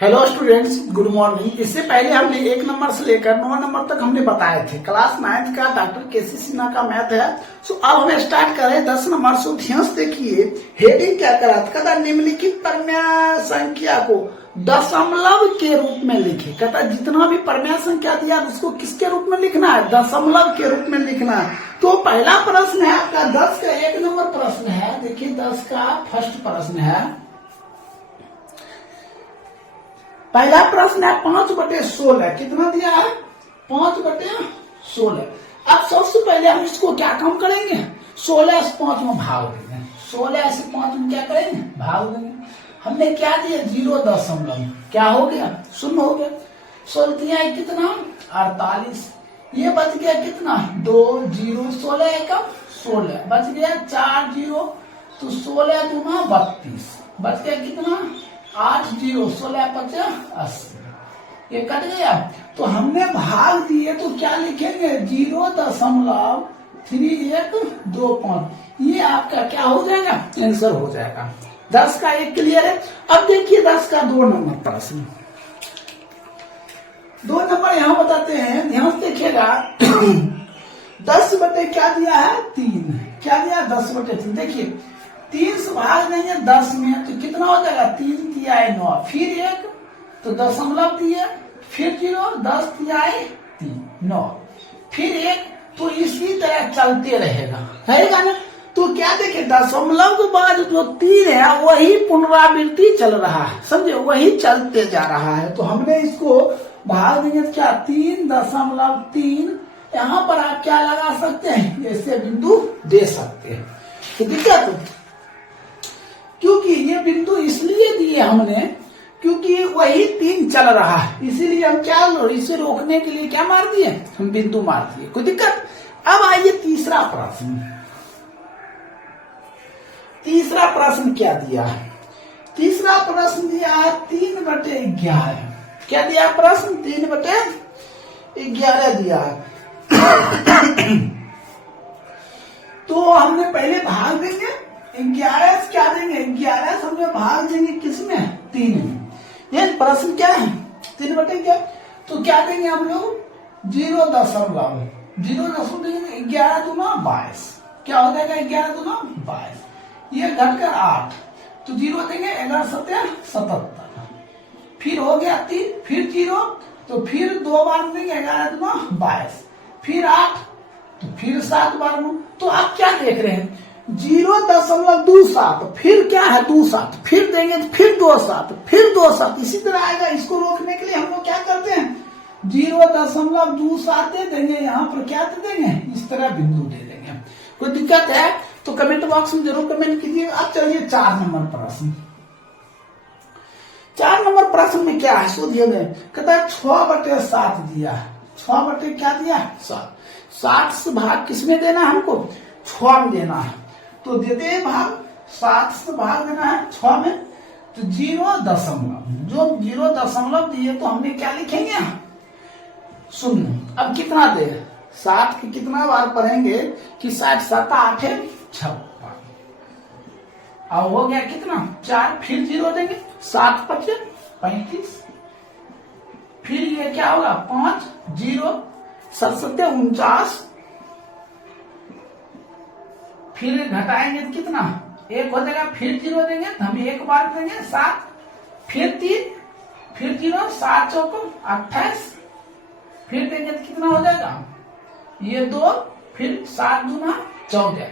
Hello students, good morning. इससे पहले हमने 1 नंबर से लेकर 9 नंबर तक हमने बताए थे। क्लास 9th का डॉक्टर केसी सिन्हा का मैथ है। सो अब हमें स्टार्ट करें 10 नंबर से। ध्यान से देखिए, हेडिंग क्या करा था, निम्नलिखित परमेय संख्या को दशमलव के रूप में लिखे। कहता जितना भी परमेय संख्या दिया उसको किसके रूप में लिखना है, दशमलव के रूप में लिखना है। तो पहला प्रश्न है आपका 10 का 1 नंबर प्रश्न है। देखिए 10 का फर्स्ट प्रश्न है। पहला प्रश्न है 5/16। कितना दिया है, 5/16। अब सबसे पहले हम इसको क्या काम करेंगे, 16 से 5 में भाग देंगे। 16 से 5 में क्या करेंगे, भाग देंगे। हमने क्या दिया, 0 क्या हो गया, 0 हो गया। 16 कितना, 48। ये बच गया कितना, 2 0। 16 एकम 16 बच गया, 4 0। तो 16 दूना 32। बच गया कितना, 8 0। 16 5 80। ये कट गया। तो हमने भाग दिए तो क्या लिखेंगे, 0.3125। ये आपका क्या हो जाएगा, आंसर हो जाएगा। 10 का 1 क्लियर है। अब देखिए 10 का 2 नंबर प्रश्न। 2 नंबर यहाँ बताते हैं, ध्यान से देखिएगा। 10 बटे क्या दिया है, 3। क्या दिया, 10/3। देखिए 3 से भाग देंगे 10 में तो कितना हो जाएगा, 3 तिहाई 9। फिर 1 तो दशमलव दिए, फिर 0, 10 तिहाई 3 9। फिर 1 तो इसी तरह चलते रहेगा ना। तो क्या देखे, दशमलव के बाद जो 3 है वही पुनरावृत्ति चल रहा है, समझे, वही चलते जा रहा है। तो हमने इसको भाग देंगे तो क्या, 3.3। यहाँ पर आप क्या लगा सकते हैं, ऐसे बिंदु दे सकते हैं। तो दिक्कत, क्योंकि ये बिंदु इसलिए दिए हमने क्योंकि वही 3 चल रहा है, इसीलिए हम क्या, इसे रोकने के लिए क्या मार दिए, हम बिंदु मार दिए। कोई दिक्कत। अब आइए तीसरा प्रश्न। तीसरा प्रश्न क्या दिया है, तीसरा प्रश्न दिया है 3/11। क्या दिया प्रश्न, 3/11 दिया है। तो हमने पहले भाग देंगे 11 से, क्या देंगे, 11 से हमने भाग देंगे किसमें, 3 में। ये प्रश्न क्या है, 3/11। तो क्या देंगे हम लोग, 0.0 देंगे। 11 दूना 22। क्या हो जाएगा, 11 दूना 22। ये घटकर 8 तो 0 देंगे, 11 7 77। फिर हो गया 3, फिर 0 तो फिर 2 बार देंगे, 11 दूना 22। फिर 8 तो फिर 7 बार। तो आप क्या देख रहे हैं, 0.27। फिर क्या है, 27। फिर देंगे तो फिर 27, फिर 27। इसी तरह आएगा। इसको रोकने के लिए हम लोग क्या करते हैं, 0.27 दे देंगे। यहाँ पर क्या दे देंगे, इस तरह बिंदु दे देंगे। कोई दिक्कत है तो कमेंट बॉक्स में जरूर कमेंट कीजिए। अब चलिए 4 नंबर प्रश्न। 4 नंबर प्रश्न में क्या है, सोचिए। कहता है 6/7 दिया है। 6 बटे क्या दिया, 7। 7 से भाग किसमें देना है, हमको 6 में देना है। तो देते हैं भाग, 7 से भाग देना है 6 में। तो 0 जो 0 दिए तो हमने क्या लिखेंगे, 0। अब कितना दे, 7 के कितना बार पढ़ेंगे कि 60 7 8 56। अब हो गया कितना, 4। फिर 0 देंगे, 7 5 35। फिर ये क्या होगा, 5 0 7 7 49। फिर घटाएंगे तो कितना, 1 हो जाएगा। फिर 0 देंगे तो हम 1 बार देंगे, 7। फिर 3, फिर 0 7 चौको 28। फिर देंगे तो कितना हो जाएगा, ये 2। फिर 7 दूना 14।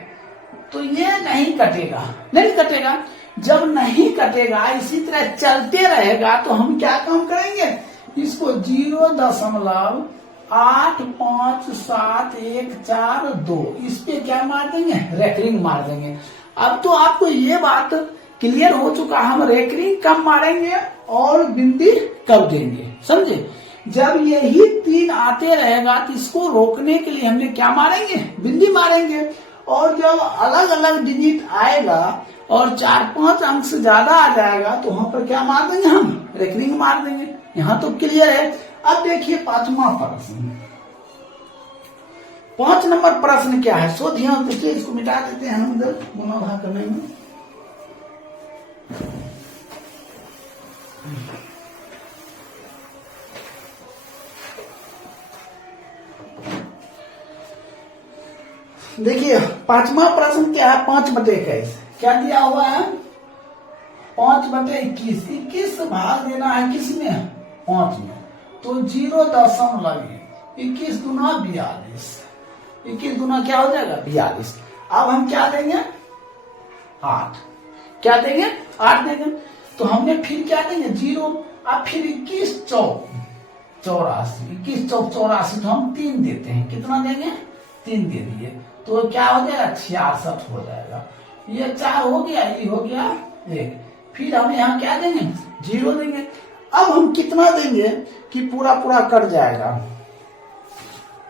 तो ये नहीं कटेगा, नहीं कटेगा। जब नहीं कटेगा, इसी तरह चलते रहेगा, तो हम क्या काम करेंगे, इसको 0.857 1 4 2 इस पे क्या मार देंगे, रेकरिंग मार देंगे। अब तो आपको ये बात क्लियर हो चुका, हम रेकरिंग कब मारेंगे और बिंदी कब देंगे, समझे। जब यही 3 आते रहेगा तो इसको रोकने के लिए हमने क्या मारेंगे, बिंदी मारेंगे। और जब अलग अलग डिजिट आएगा और 4-5 अंक से ज्यादा आ जाएगा तो वहां पर क्या मार देंगे, हम रेकरिंग मार देंगे। यहाँ तो क्लियर है। अब देखिए 5वां प्रश्न। 5 नंबर प्रश्न क्या है, सो ध्यान देखिए। इसको मिटा देते हैं हम इधर गुना भाग करने में। पांचवा प्रश्न क्या है, 5/21 क्या दिया हुआ है, 5/21, 21 भाग देना है किसमें, 5 में, तो 0.21 गुना 42, 21 गुना क्या हो जाएगा 42। अब हम क्या देंगे 8, क्या देंगे 8 देंगे, तो हमने फिर क्या देंगे 0, अब फिर 21 चौक 84, 21 चौक 84, तो हम 3 देते हैं, कितना देंगे 3 दे दिए, तो क्या हो जाएगा 66 हो जाएगा। ये 4 हो गया, ये हो गया 1, फिर हम यहाँ क्या देंगे 0 देंगे। अब हम कितना देंगे कि पूरा पूरा कट जाएगा,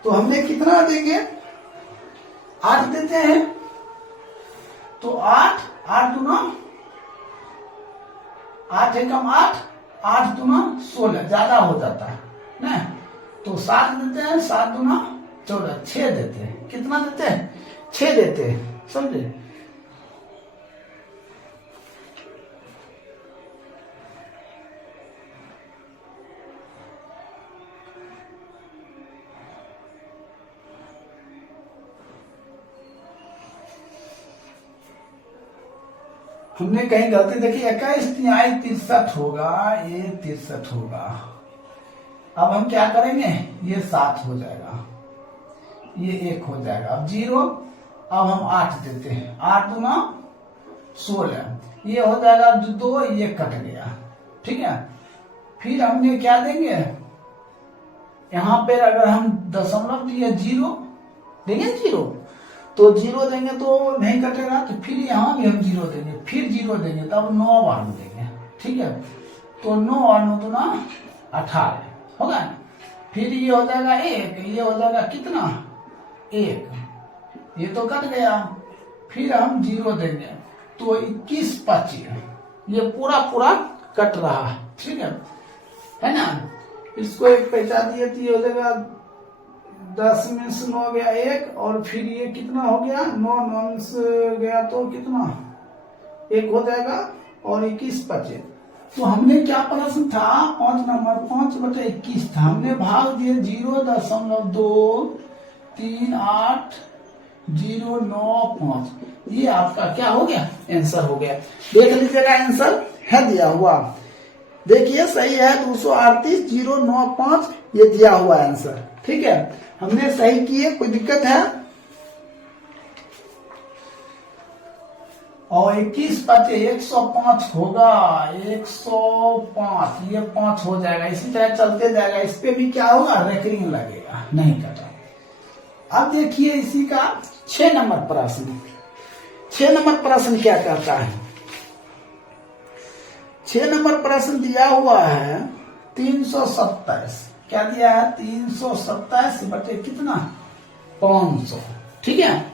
तो हमने कितना देंगे 8 देते हैं, तो 8 दूना 8 है कम 8 दूना 16 ज्यादा हो जाता है ना, तो 7 देते हैं, 7 दूना 14, 6 देते हैं, कितना देते हैं 6 देते हैं, समझे। हमने कहीं गलती देखी, 21 तिहाई 63 होगा, ये 63 होगा। अब हम क्या करेंगे, ये 7 हो जाएगा, ये 1 हो जाएगा, अब 0, अब हम 8 देते हैं, 8 दूना 16, ये हो जाएगा 2, ये कट गया, ठीक है। फिर हमने क्या देंगे, यहां पर अगर हम दशमलव दिए 0 देंगे 0, तो 0 देंगे तो नहीं कटेगा, तो फिर यहां भी हम 0 देंगे, फिर 0 देंगे, तब 9 बार देंगे, ठीक है। तो 9 और 9 दूना 18 होगा, फिर ये हो जाएगा 1, ये हो जाएगा कितना 1, ये तो कट गया, फिर हम 0 देंगे, तो 21 25, ये पूरा पूरा कट रहा है, ठीक है ना। इसको एक पैसा दिए तो ये हो जाएगा 10 में से 9 गया 1, और फिर ये कितना हो गया 9 में से गया तो कितना 1 हो जाएगा, और 21 25। तो हमने क्या प्रश्न था 5 नंबर 5/21 था, हमने भाग दिए 0.23809.5, ये आपका क्या हो गया आंसर हो गया। देख लीजिएगा आंसर है दिया हुआ, देखिए सही है 238,095, ये दिया हुआ आंसर, ठीक है। हमने सही किए, कोई दिक्कत है। और 21 25 105 होगा, 105, ये 5 हो जाएगा, इसी तरह चलते जाएगा, इस पे भी क्या होगा रेकरिंग लगेगा, नहीं कटा। अब देखिए इसी का 6 नंबर प्रश्न, 6 नंबर प्रश्न क्या कहता है, 6 नंबर प्रश्न दिया हुआ है 327, क्या दिया है 327 बटे कितना 500, ठीक है।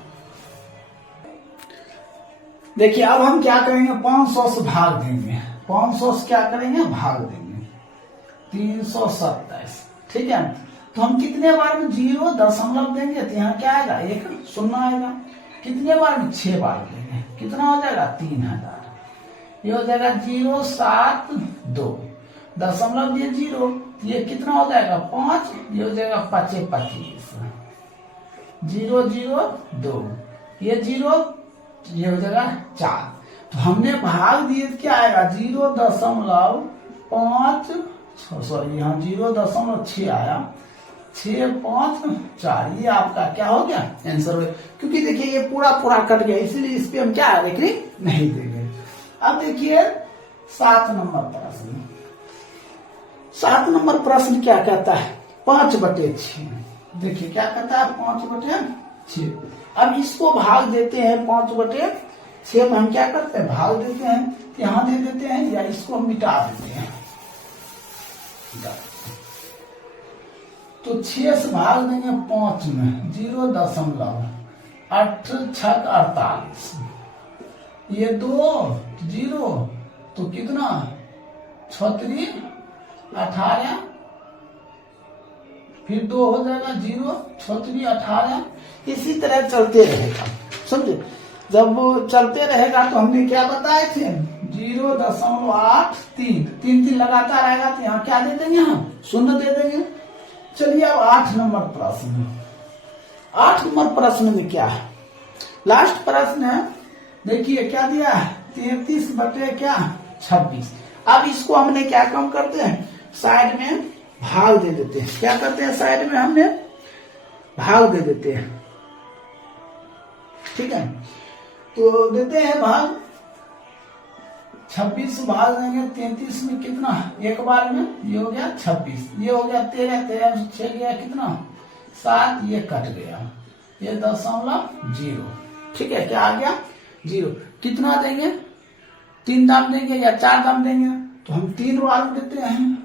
देखिए अब हम क्या करेंगे 500 से भाग देंगे, 500 से क्या करेंगे भाग देंगे 327, ठीक है। तो हम कितने बार में 0 दशमलव देंगे, तो यहाँ क्या आएगा 1 शून्य आएगा, कितने बार में 6 बार देंगे, कितना हो जाएगा 3000, ये हो जाएगा 072, दशमलव दिए 0, ये कितना हो जाएगा 5, ये हो जाएगा 5 25, 002, ये 0, ये हो जाएगा 4। तो हमने भाग दिए क्या आएगा 0.5, सॉरी यहाँ 0.6 आया, 6 5 4, ये आपका क्या हो गया आंसर हो गया। क्योंकि देखिए ये पूरा पूरा कट गया, इसलिए इस पे हम क्या देखिए नहीं देंगे। अब देखिए 7 नंबर प्रश्न, 7 नंबर प्रश्न क्या कहता है 5/6, देखिए क्या कहता है 5/6। अब इसको भाग देते हैं 5/6 में, हम क्या करते हैं भाग देते हैं, यहां दे देते हैं, या इसको हम मिटा देते हैं, तो 6 से भाग देंगे 5 में, 0.8 6 48, ये 2 0, तो कितना 36 18, फिर 2 हो जाएगा 0 36 18, इसी तरह चलते रहेगा, समझे। जब चलते रहेगा तो हमने क्या बताए थे 0.83, 3 लगातार आएगा, तो यहाँ क्या दे देंगे हम 0 दे देंगे। चलिए अब 8 नंबर प्रश्न, 8 नंबर प्रश्न में क्या है लास्ट प्रश्न है, देखिए क्या दिया है, 33 बटे क्या 26। अब इसको हमने क्या काम करते हैं, साइड में भाग दे देते हैं। क्या करते हैं, साइड में हमने भाग दे देते हैं। ठीक है, तो देते हैं भाग, 26 भाग देंगे 33 में कितना, एक बार में ये हो गया 26, ये हो गया 13, 13 6 गया कितना 7, ये कट गया, ये 0.0। ठीक है, क्या आ गया 0। कितना देंगे, 3 दाम देंगे या 4 दाम देंगे, तो हम 3 बार में देते हैं।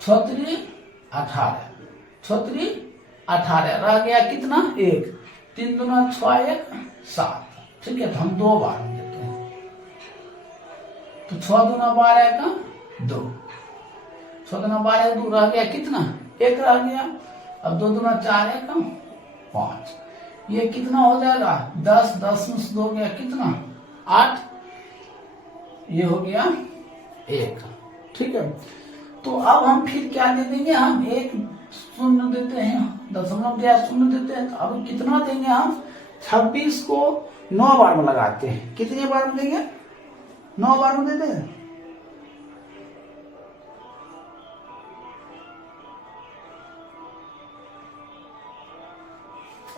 36 18, 36 18 रह गया कितना 1, 3 दूना 6 1 7। ठीक है, तो हम 2 बार में देते हैं, तो 6 दूना 12 का 2, 6 दूना 12 2 रह गया कितना 1 रह गया। अब 2 दूना 4 1 5, ये कितना हो जाएगा 10, 10 में से 2 गया कितना 8, ये हो गया 1। ठीक है, तो अब हम फिर क्या दे देंगे, हम 1 शून्य देते हैं, दशमलव दिया 0 देते हैं। तो अब कितना देंगे हम, 26 को 9 बार में लगाते हैं। कितने बार में देंगे, 9 बार में देते हैं।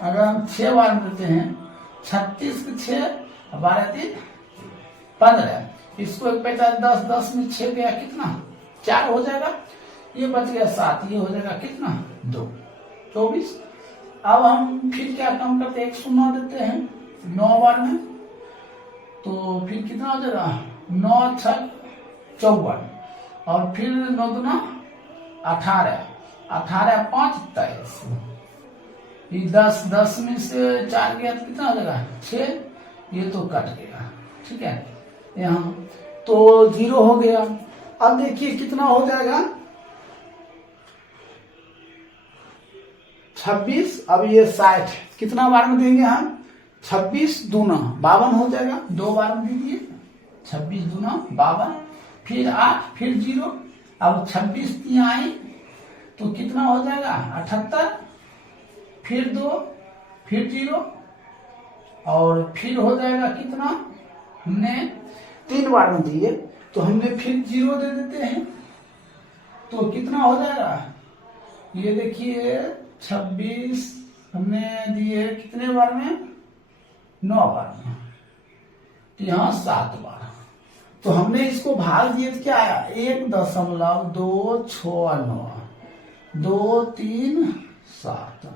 अगर हम 6 बार में देते हैं, 36 के 6 12 3 15, इसको 1 पैंतालीस 10, 10 में 6 गया कितना 4 हो जाएगा, ये बच गया 7, ये हो जाएगा कितना 2 24। अब हम फिर क्या काम करते हैं, 1 शून्य देते हैं 9 बार में, तो फिर कितना हो जाएगा 9 6 54, और फिर 9 दूना 18, 18 5 23, ये 10, 10 में से 4 गया तो कितना हो जाएगा 6, ये तो कट गया। ठीक है, यहाँ तो 0 हो गया। अब देखिए कितना हो जाएगा 26, अब ये 60, कितना बार में देंगे हम, 26 दूना 52 हो जाएगा, 2 बार में दीजिए, 26 दूना 52, फिर 8 फिर 0, अब 26 यहाँ आई तो कितना हो जाएगा 78, फिर 2 फिर 0, और फिर हो जाएगा कितना, हमने 3 बार में दिए तो हमने फिर 0 दे देते हैं, तो कितना हो जाएगा, ये देखिए 26 हमने दिए कितने बार में, 9 बार में, तो यहाँ 7 बार। तो हमने इसको भाग दिए तो क्या आया 1.269, 2 3 7,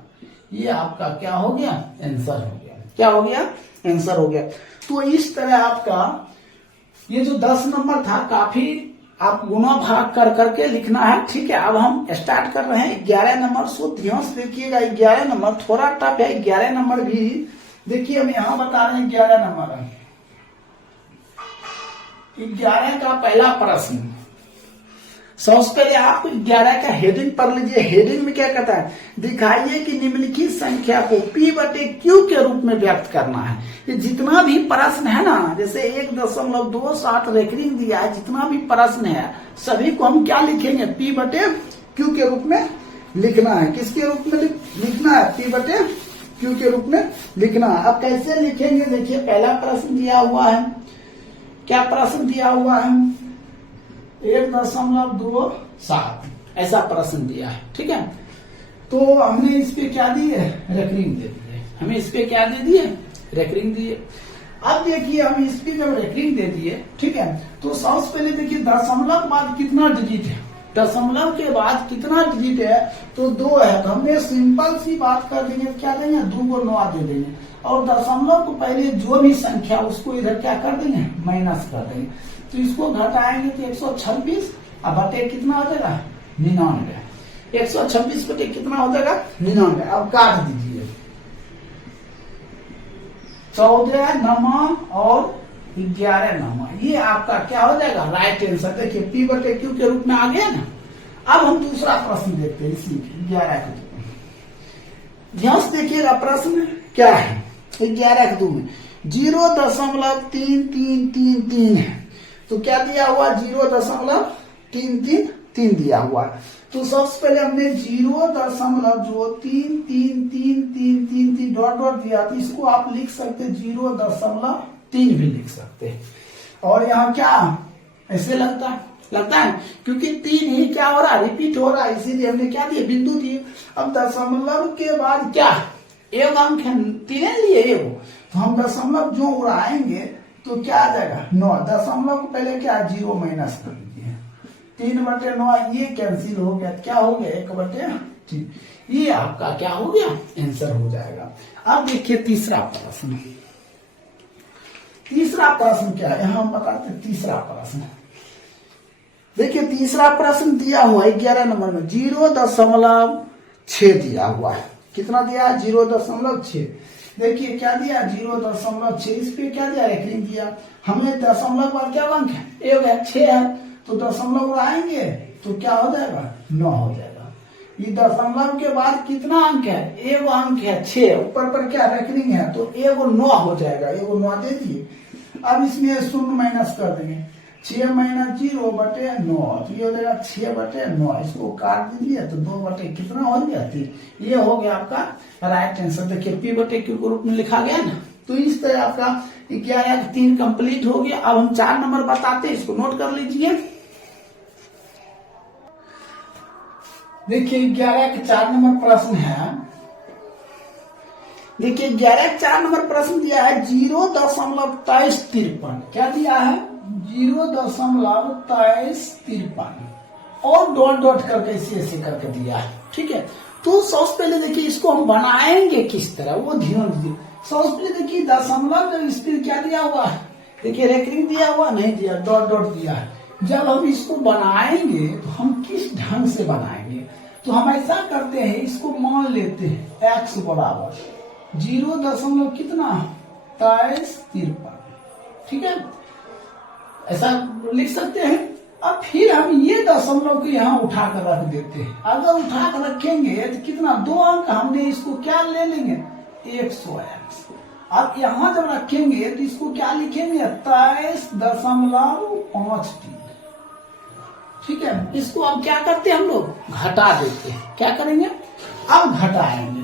ये आपका क्या हो गया, आंसर हो गया। क्या हो गया, आंसर हो गया। तो इस तरह आपका ये जो 10 नंबर था, काफी आप गुना भाग कर करके लिखना है। ठीक है, अब हम स्टार्ट कर रहे हैं 11 नंबर। सो ध्यान से देखिएगा, 11 नंबर थोड़ा टफ है। 11 नंबर भी देखिए, हम यहाँ बता रहे हैं 11 नंबर है। 11 का पहला प्रश्न, सबसे पहले आप 11 का हेडिंग पढ़ लीजिए। हेडिंग में क्या कहता है, दिखाइए कि निम्नलिखित संख्या को P बटे Q के रूप में व्यक्त करना है। ये जितना भी प्रश्न है ना, जैसे 1.27 रेकरिंग दिया है, जितना भी प्रश्न है सभी को हम क्या लिखेंगे, P बटे Q के रूप में लिखना है। किसके रूप में लिखना है, P बटे Q के रूप में लिखना है। अब कैसे लिखेंगे, देखिए पहला प्रश्न दिया हुआ है, क्या प्रश्न दिया हुआ है, 1.27 ऐसा प्रश्न दिया है। ठीक है, तो हमने इस पे क्या दिए, रेकरिंग दे दिए। हमें इस पे क्या दे दिए, रेकरिंग दिए। अब देखिए हम इस पे जब रेकरिंग दे दिए, ठीक है, तो सबसे पहले देखिए दशमलव के बाद कितना डिजिट है, दशमलव के बाद कितना डिजिट है, तो 2 है। तो हमने सिंपल सी बात कर देंगे, क्या देंगे 2 को 9 दे देंगे, और दशमलव को पहले जो भी संख्या उसको इधर क्या कर देंगे, माइनस कर देंगे। तो इसको घटाएंगे तो 126, अब बटे कितना हो जाएगा 99। 126 बटे कितना हो जाएगा 99। अब काट दीजिए, 14 9 और 11 9, ये आपका क्या हो जाएगा राइट आंसर। देखिए P बटे Q के रूप में आ गया ना। अब हम दूसरा प्रश्न देखते हैं इसी 11 के 2। ध्यान से देखिएगा प्रश्न क्या है, 11 के 2 में 0.3333 है। तो क्या दिया हुआ 0.33 3 दिया हुआ है। तो सबसे पहले हमने 0.33333 डॉट डॉट दिया, तो इसको आप लिख सकते 0.3 भी लिख सकते हैं। और यहाँ क्या ऐसे लगता है क्योंकि 3 ही क्या हो रहा है, रिपीट हो रहा है, इसीलिए हमने क्या दिया, बिंदु दिए। अब दशमलव के बाद क्या एक अंक है, 3 लिए एगो, तो हम दशमलव जो उड़ाएंगे तो क्या आ जाएगा 9। दशमलव को पहले क्या 0 माइनस कर दीजिए, 3/9 ये कैंसिल हो गया, क्या हो गया 1/3। ये आपका क्या हो गया, आंसर हो जाएगा। अब देखिए तीसरा प्रश्न क्या है, हम बताते हैं तीसरा प्रश्न। देखिए तीसरा प्रश्न दिया हुआ है 11 नंबर में 0.6 दिया हुआ है। कितना दिया है 0.6। देखिए क्या दिया 0.6, इस पे क्या दिया रेखनी दिया। हमने दशमलव पर क्या अंक है, एक है 6 है, तो दशमलव उड़ाएंगे तो क्या हो जाएगा 9 हो जाएगा। ये दशमलव के बाद कितना अंक है, एक अंक है 6, ऊपर पर क्या रेखनी है, तो एगो 9 हो जाएगा, एगो 9 दे दिए। अब इसमें 0 माइनस कर देंगे, 6 माइनस 0/9, तो ये हो जाएगा 6/9। इसको काट दीजिए तो 2 कितना हो गया 3। ये हो गया आपका राइट आंसर। देखिए P/Q के रूप में लिखा गया ना, तो इस तरह आपका 11-3 कंप्लीट हो गया। अब हम 4 नंबर बताते हैं, इसको नोट कर लीजिए। देखिए 11 के 4 नंबर प्रश्न है। देखिए 11 के 4 नंबर प्रश्न दिया है 0.2353। क्या दिया है 0.2353 और डॉट डॉट करके ऐसे करके दिया है। ठीक है, तो सबसे पहले देखिए इसको हम बनाएंगे किस तरह, वो ध्यान दीजिए। सबसे पहले देखिए दशमलव जब इस पर क्या दिया हुआ है, देखिए रेखनी दिया हुआ नहीं दिया, डॉट डॉट दिया है। जब हम इसको बनाएंगे तो हम किस ढंग से बनाएंगे, तो हम ऐसा करते हैं, इसको मान लेते हैं x बराबर 0. कितना 2353। ठीक है, ऐसा लिख सकते हैं। अब फिर हम ये दशमलव को यहाँ उठा कर रख देते हैं। अगर उठा कर रखेंगे तो कितना 2 अंक हमने इसको क्या ले लेंगे 100x। अब यहाँ जब रखेंगे तो इसको क्या लिखेंगे 23.53। ठीक है, इसको अब क्या करते हैं हम लोग घटा देते हैं। क्या करेंगे अब घटाएंगे।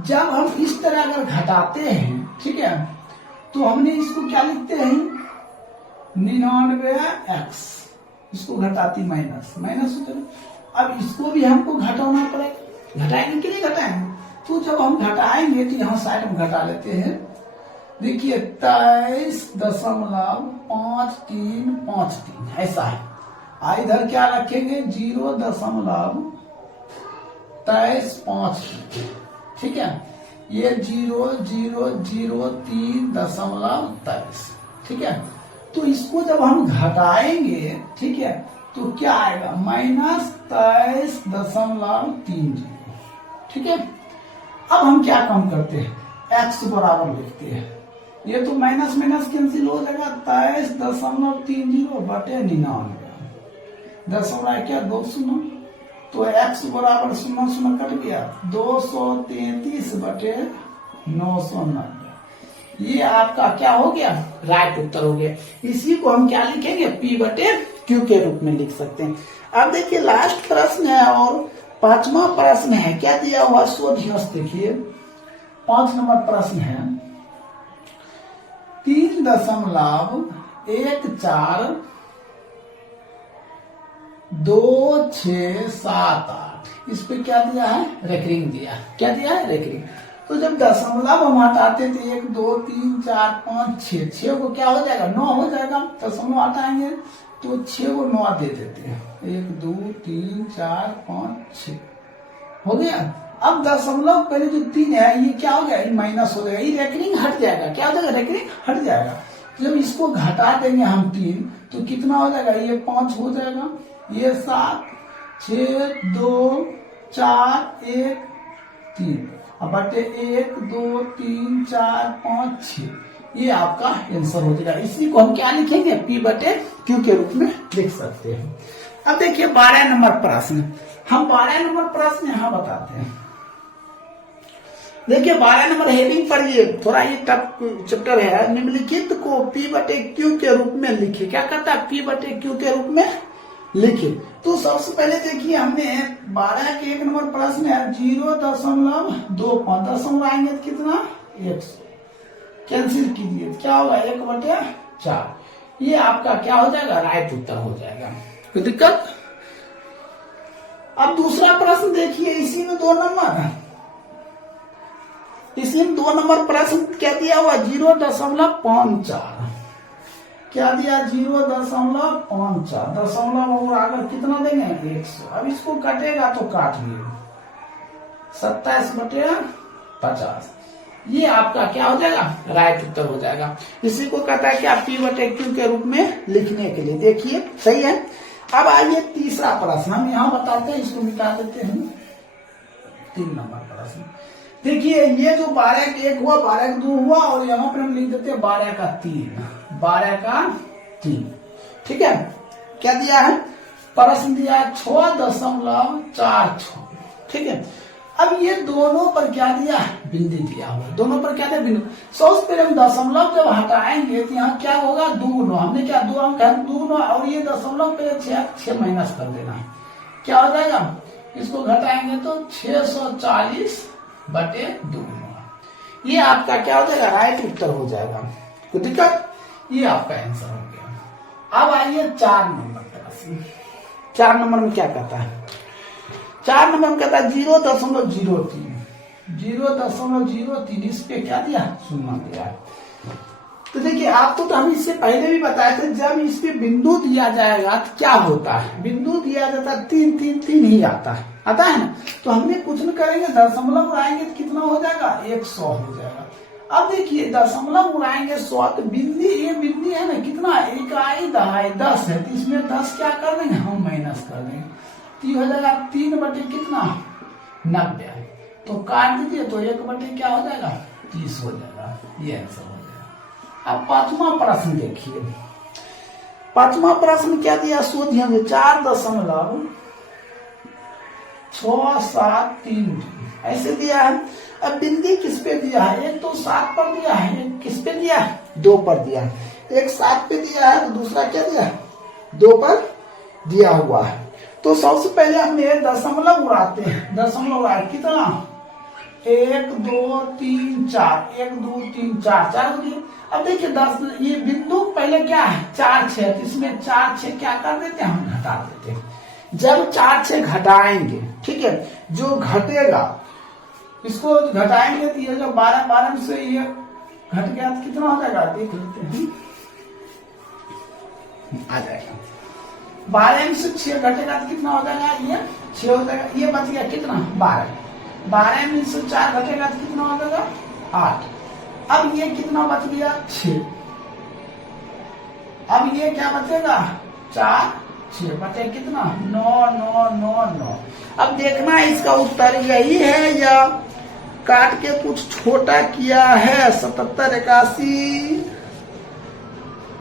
जब हम इस तरह अगर घटाते हैं, ठीक है, तो हमने इसको क्या लिखते हैं 99x, इसको घटाती माइनस हो जाएगा। अब इसको भी हमको घटाना पड़ेगा, घटाएंगे कि नहीं घटाएंगे, तो जब हम घटाएंगे तो यहाँ साइड में घटा लेते हैं। देखिए 23.5353 ऐसा है। इधर क्या रखेंगे 0.2353। ठीक है, ये 0003.23। ठीक है, तो इसको जब हम घटाएंगे, ठीक है, तो क्या आएगा -23.30। ठीक है, अब हम क्या काम करते हैं x बराबर लिखते हैं। ये तो माइनस माइनस कैंसिल हो जाएगा 23.30/99। 10 क्या 2 0, तो x बराबर 0 0 कट गया 233/990। ये आपका क्या हो गया राइट उत्तर हो गया। इसी को हम क्या लिखेंगे P/Q के रूप में लिख सकते हैं। अब देखिए लास्ट प्रश्न है और 5वां प्रश्न है। क्या दिया हुआ सो ध्यान देखिए, 5 नंबर प्रश्न है 3.142678। इस पे क्या दिया है रेकरिंग दिया। क्या दिया है रेकरिंग। तो जब दशमलव हम हटाते थे 1 2 3 4 5 6 को क्या हो जाएगा 9 हो जाएगा। दशमलव हटाएंगे तो 6 को 9 दे देते हैं। 1 2 3 4 5 6 हो गया। अब दशमलव पहले जो 3 है ये क्या हो गया ये माइनस हो जाएगा, ये रेकरिंग हट जाएगा। क्या हो जाएगा रेकरिंग हट जाएगा। तो जब इसको घटा देंगे हम 3 तो कितना हो जाएगा ये 5 हो जाएगा, ये 7 6 2 4 1 3 अब बटे 1 2 3 4 5 6 ये आपका आंसर हो जाएगा। इसी को हम क्या लिखेंगे P/Q के रूप में लिख सकते हैं। अब देखिए 12 नंबर प्रश्न, हम 12 नंबर प्रश्न यहां बताते हैं। देखिए 12 नंबर हेडिंग पर ये थोड़ा ये टफ चैप्टर है। निम्नलिखित को P/Q के रूप में लिखे। क्या करता है P/Q के रूप में लिखिए। तो सबसे पहले देखिए हमने 12 के 1 नंबर प्रश्न है 0.25 दशमलव आएंगे तो कितना 100 कैंसिल कीजिए क्या होगा 1/4 ये आपका क्या हो जाएगा राइट उत्तर हो जाएगा। कोई दिक्कत। अब दूसरा प्रश्न देखिए इसी में 2 नंबर प्रश्न क्या दिया हुआ 0.54 क्या दिया 0.54 दशमलव और आगे कितना देंगे 100। अब इसको कटेगा तो काटिए 27/50 ये आपका क्या हो जाएगा राइट उत्तर हो जाएगा। इसी को कहता है कि आप P/Q के रूप में लिखने के लिए देखिए सही है। अब आइए तीसरा प्रश्न हम यहाँ बताते हैं इसको मिटा देते हैं 3 नंबर प्रश्न। देखिए ये जो 12 का 1 हुआ 12 का 2 हुआ और यहाँ पर हम लिख देते हैं 12 का 3 ठीक है। क्या दिया है प्रश्न दिया है 6.46 ठीक है। अब ये दोनों पर क्या दिया बिंदु दिया हुआ दोनों पर क्या दिया बिंदु। सबसे पहले हम दशमलव जब हटाएंगे तो यहाँ क्या होगा 2 हमने क्या 2 अंक है 2 और ये दशमलव पहले 6 माइनस कर देना है क्या हो जाएगा इसको घटाएंगे तो 640/2 ये आपका क्या हो जाएगा राइट उत्तर हो जाएगा। कोई दिक्कत। ये आपका आंसर हो गया। अब आइए 4 नंबर प्रश्न। 4 नंबर में क्या कहता है 4 नंबर में कहता है 0.03 इस पे क्या दिया शून्य दिया। तो देखिए आपको तो हम इससे पहले भी बताए थे जब इस पे बिंदु दिया जाएगा तो क्या होता है बिंदु दिया जाता है 3 ही आता है ना। तो हमने कुछ न करेंगे दशमलव उड़ाएंगे तो कितना हो जाएगा 100 हो जाएगा। अब देखिए दशमलव उड़ाएंगे 100 तो बिंदी ये बिंदी है ना कितना 1 दहाई 10 है तो इसमें 10 क्या कर देंगे हम माइनस कर देंगे तो ये हो जाएगा 3 कितना 90 तो काट दीजिए तो 1 क्या हो जाएगा 30 हो जाएगा। ये आंसर हो जाएगा। अब 5वां प्रश्न देखिए 5वां प्रश्न क्या दिया सोचिए 4.673 ऐसे दिया है। अब बिंदी किस पे दिया है एक तो 7 पर दिया है एक किस पे दिया है 2 पर दिया है। एक 7 पे दिया है तो दूसरा क्या दिया है 2 पर दिया हुआ है। तो सबसे पहले हमने दशमलव उड़ाते हैं दशमलव उड़ाए कितना 1 2 3 4 1 2 3 4 दिए। अब देखिए 10 ये बिंदु पहले क्या है 4 6 इसमें 4 6 क्या कर देते हैं हम घटा देते हैं। जब 4 6 घटाएंगे ठीक है जो घटेगा इसको घटाएंगे तो ये जो 12 से ये घट गया तो कितना हो जाएगा देख लेते हैं आ जाएगा 12 से 6 घटेगा तो कितना हो जाएगा ये 6 हो जाएगा। ये बच गया कितना 12 में से 4 घटेगा तो कितना हो जाएगा 8। अब ये कितना बच गया 6। अब ये क्या बचेगा 4 6 बचे कितना 9। अब देखना इसका उत्तर यही है या काट के कुछ छोटा किया है 77 81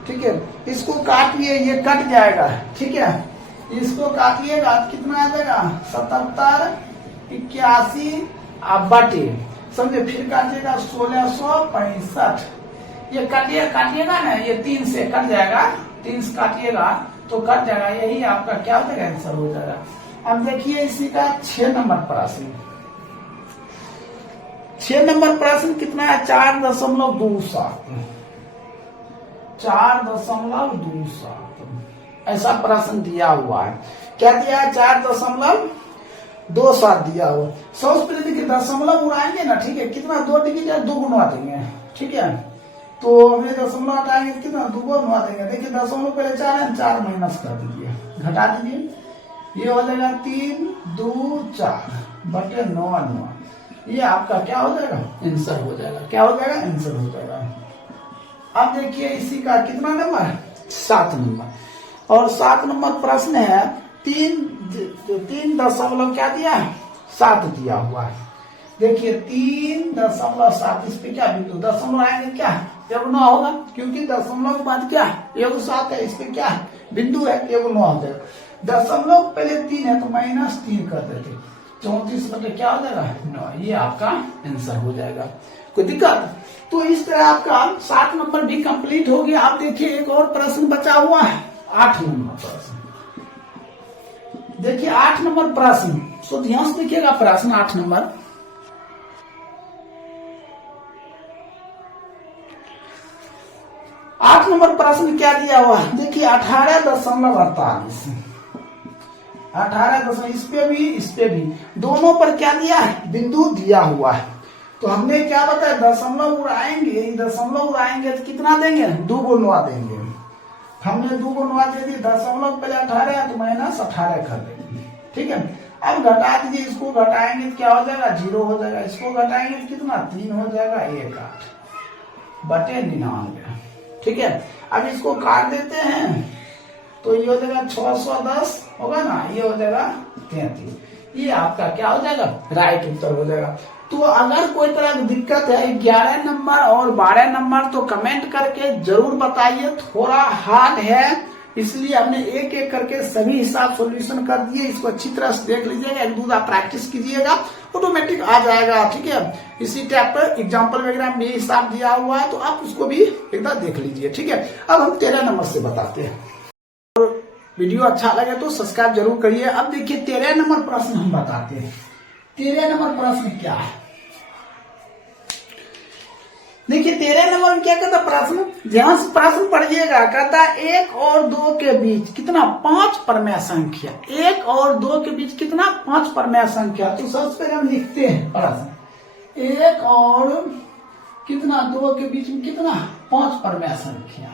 ठीक है। इसको काटिए ये कट जाएगा ठीक है। इसको काटिएगा कितना आ जाएगा 77 81 बटे समझे फिर काटिएगा 1665 ये काटिएगा ना ये 3 से कट जाएगा 3 से काटिएगा तो कट जाएगा यही आपका क्या हो जाएगा आंसर हो जाएगा। अब देखिए इसी का 6 नंबर प्रश्न 6 नंबर प्रश्न कितना है 4.27 ऐसा प्रश्न दिया हुआ है। क्या दिया है 4.27 दिया हुआ। सबसे पहले देखिए दशमलव उड़ाएंगे ना ठीक है कितना 2 डिग्री 2 गुना देंगे ठीक है। तो हमें दशमलव हटाएंगे कितना 2 गुना देंगे। देखिए दशमलव पहले 4 है 4 माइनस कर दीजिए घटा दीजिए ये हो जाएगा 3 2 4 बटे 9 ये आपका क्या हो जाएगा आंसर हो जाएगा। क्या हो जाएगा आंसर हो जाएगा। अब देखिए इसी का कितना नंबर 7 नंबर और 7 नंबर प्रश्न है 3 दशमलव क्या दिया है 7 दिया हुआ है। देखिए 3.7 इस पे क्या बिंदु दशमलव आएंगे क्या 1 9 होगा क्योंकि दशमलव के बाद क्या 1 7 है इस पे क्या बिंदु है 1 9 हो जाएगा। दशमलव पहले 3 है तो -3 कर देते 34 बटे क्या हो जाएगा 9 ये आपका आंसर हो जाएगा। कोई दिक्कत। तो इस तरह आपका 7 नंबर भी कंप्लीट हो गया। आप देखिए एक और प्रश्न बचा हुआ है 8 नंबर प्रश्न देखिए 8 नंबर प्रश्न, तो ध्यान से देखिएगा प्रश्न 8 नंबर। आठ नंबर प्रश्न क्या दिया हुआ है, देखिए 18.48, 18 इस पे भी दोनों पर क्या दिया है, बिंदु दिया हुआ है। तो हमने क्या बताया, दशमलव उड़ाएंगे, दशमलव उड़ाएंगे तो कितना देंगे, 2 गुणवा देंगे। हमने 2 गुणवा दे दी, दशमलव पहले 18 तो -18 कर देंगे, ठीक है। अब घटा दीजिए, इसको घटाएंगे तो क्या हो जाएगा, 0 हो जाएगा। इसको घटाएंगे तो कितना, 3 हो जाएगा, 1/8 ठीक है। अब इसको काट देते हैं तो ये हो जाएगा 610 होगा ना, ये हो जाएगा 33। ये आपका क्या हो जाएगा, राइट उत्तर हो जाएगा। तो अगर कोई तरह की दिक्कत है 11 नंबर और 12 नंबर तो कमेंट करके जरूर बताइए। थोड़ा हार्ड है, इसलिए हमने एक एक करके सभी हिसाब सॉल्यूशन कर दिए। इसको अच्छी तरह से देख लीजिएगा, एक दूसरा प्रैक्टिस कीजिएगा, ऑटोमेटिक आ जाएगा, ठीक है। इसी टाइप पर एग्जाम्पल वगैरह में हिसाब दिया हुआ है, तो आप उसको भी एक बार देख लीजिए, ठीक है। अब हम 13 नंबर से बताते हैं। और वीडियो अच्छा लगे तो सब्सक्राइब जरूर करिए। अब देखिए 13 नंबर प्रश्न हम बताते हैं। 13 नंबर प्रश्न क्या है, देखिए 13 नंबर में क्या कहता प्रश्न, ध्यान से प्रश्न पढ़िएगा। कहता 1 और 2 के बीच कितना, 5 परमेय संख्या। 1 और 2 के बीच कितना, 5 परमेय संख्या। तो सबसे पहले हम लिखते हैं प्रश्न, 1 और कितना, 2 के बीच में कितना, 5 परमेय संख्या।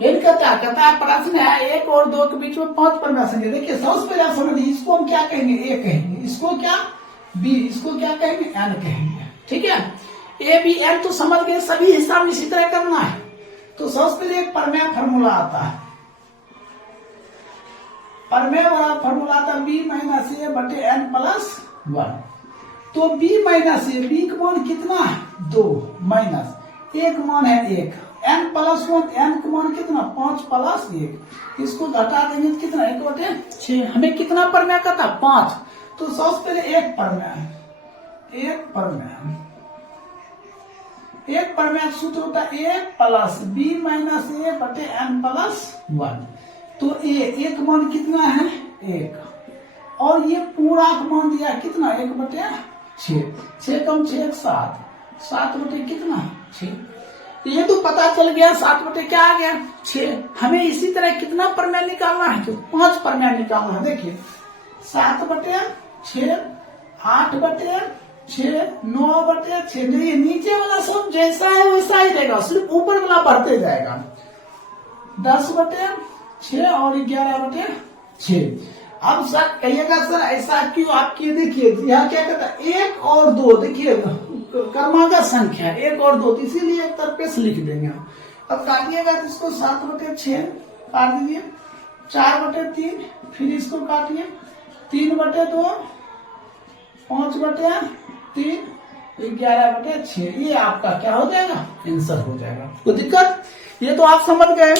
इनका क्या कहता है, प्रश्न है 1 और 2 के बीच में 5 परमेय संख्या। देखिए सबसे पहले समझिए, इसको हम क्या कहेंगे, ए कहेंगे, इसको क्या बी, इसको क्या कहेंगे, एन कहेंगे, ठीक है। ए बी एन तो समझ गए, सभी हिसाब इसी तरह करना है। तो सबसे पहले एक परमेय फार्मूला आता है, परमेय वाला फार्मूला आता है b - a बटे n + 1। तो b - a, b का मान कितना है, 2 माइनस a का मान है 1, n + 1, n का मान कितना, 5 + 1। इसको घटा देंगे तो कितना, 1/6। हमें कितना परमेय कहता, 5। तो सबसे पहले एक परमेय सूत्र होता है 1 + b - a बटे n + 1। तो एक मान कितना है, 1, और ये पूरा का मान दिया कितना, 1/6। 6 कम 6 7, 7 बटे कितना, 6। ये तो पता चल गया, 7 बटे क्या आ गया, 6। हमें इसी तरह कितना परमेय निकालना है, तो 5 परमेय निकालना है। देखिए 7/6, 8/6, 9/6। नहीं, नीचे वाला सब जैसा है वैसा ही रहेगा, सिर्फ ऊपर वाला बढ़ते जाएगा। 10/6 और 11/6। अब सर कहिएगा, सर ऐसा क्यों आप किए, देखिए यहाँ क्या कहता है 1 और 2, देखिए क्रमागत संख्या 1 और 2, तो इसीलिए एक तरफ से लिख देंगे हम। अब काटिएगा तो इसको 7/6 काट दीजिए, 4/3, फिर इसको काटिए 3/2, 5/3, 11/6। ये आपका क्या हो जाएगा, आंसर हो जाएगा। कोई दिक्कत, ये तो आप समझ गए।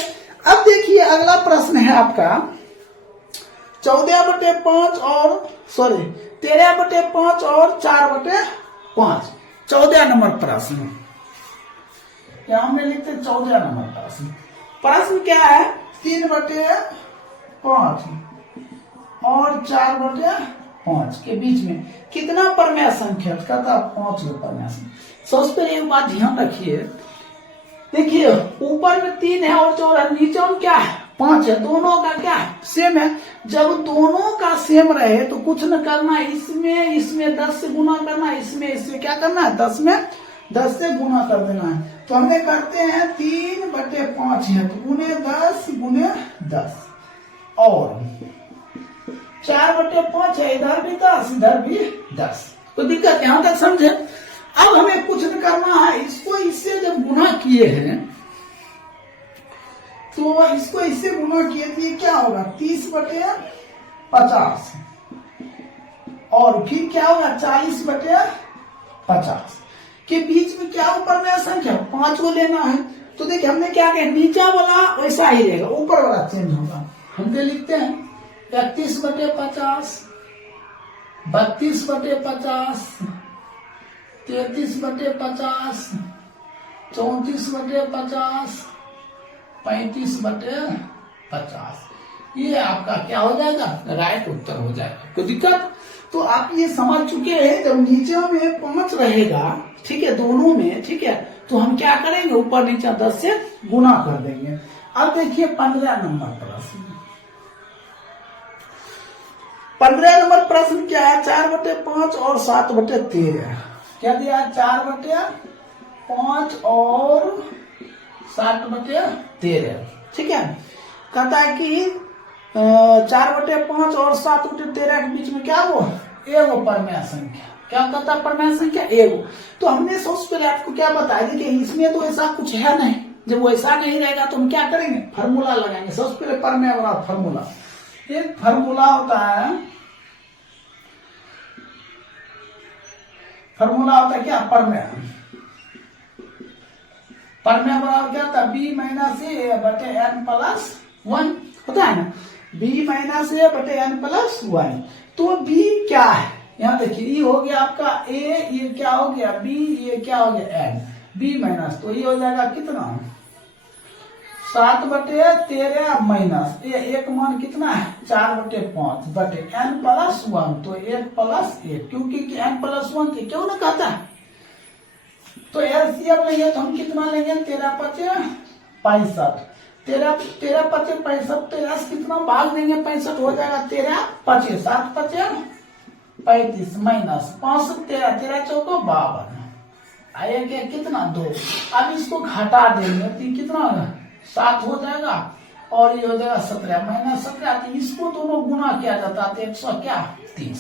अब देखिए अगला प्रश्न है आपका 13/5 और 4/5। 14 नंबर प्रश्न, यहां में लिखते 14 नंबर प्रश्न। प्रश्न क्या है, 3/5 और 4/5 के बीच में कितना परमेय संख्या, कहता 5 परमेय संख्या। सबसे पहले एक बात ध्यान रखिए, देखिए ऊपर में 3 है और 4 है, नीचे में क्या है, 5 है। दोनों का क्या है, सेम है। जब दोनों का सेम रहे तो कुछ न करना, इसमें 10 से गुना करना, इसमें क्या करना है, 10 से गुना कर देना है। तो हमें करते हैं 3/5 है तो गुने 10 और 4/5 है, इधर भी 10 इधर भी 10। तो दिक्कत यहां तक समझे। अब हमें कुछ न करना है, इसको इससे जब गुना किए हैं तो इसको इससे गुना किए तो ये क्या होगा, 30/50 और फिर क्या होगा 40/50 के बीच में क्या ऊपर में संख्या 5 को लेना है। तो देखिए हमने क्या किया, नीचा वाला वैसा ही रहेगा, ऊपर वाला चेंज होगा। हम लिखते हैं 31/50, 32/50, 33/50, 34/50, 35/50। ये आपका क्या हो जाएगा, राइट उत्तर हो जाएगा। कोई दिक्कत? तो आप ये समझ चुके हैं, जब नीचे में 5 रहेगा, ठीक है, दोनों में, ठीक है, तो हम क्या करेंगे, ऊपर नीचे 10 से गुना कर देंगे। अब देखिए 15 नंबर प्रश्न। 15 नंबर प्रश्न क्या है, 4/5 और 7/13। क्या दिया है, 4/5 और 7/13, ठीक है। कहता है कि 4/5 और 7/13 के बीच में क्या वो एगो परमेय संख्या, क्या कहता है, परमेय संख्या एगो। तो हमने सबसे पहले आपको क्या बताया, देखिए इसमें तो ऐसा कुछ है नहीं, जब वो ऐसा नहीं रहेगा तो हम क्या करेंगे, फार्मूला लगाएंगे। सबसे पहले परमेय वाला फार्मूला, एक फार्मूला होता है, फार्मूला होता है क्या, परमेय। परमेय बराबर क्या होता है, b माइनस ए बटे n प्लस 1 होता है ना, b माइनस ए बटे n प्लस 1। तो b क्या है, यहाँ देखिए, ये हो गया आपका a, ये क्या हो गया b, ये क्या हो गया n, b माइनस, तो ये हो जाएगा कितना, 7/13 माइनस ये एक मान कितना है, 4/5 बटे n प्लस 1, तो 1 प्लस 1, क्योंकि n प्लस 1 क्यों ना कहता है। तो एलसीएम लेंगे तो हम कितना लेंगे, 13×5 = 65, 13×5 = 65, तो यस कितना भाग देंगे, 65 हो जाएगा, 13×5 7×5 35 माइनस 5 13 13 चौको 52 आएगा कितना 2। अब इसको घटा देंगे तो कितना होगा, 7 हो जाएगा, और ये हो जाएगा 17 माइनस 17, तो इसको दोनों गुना किया जाता है, 130।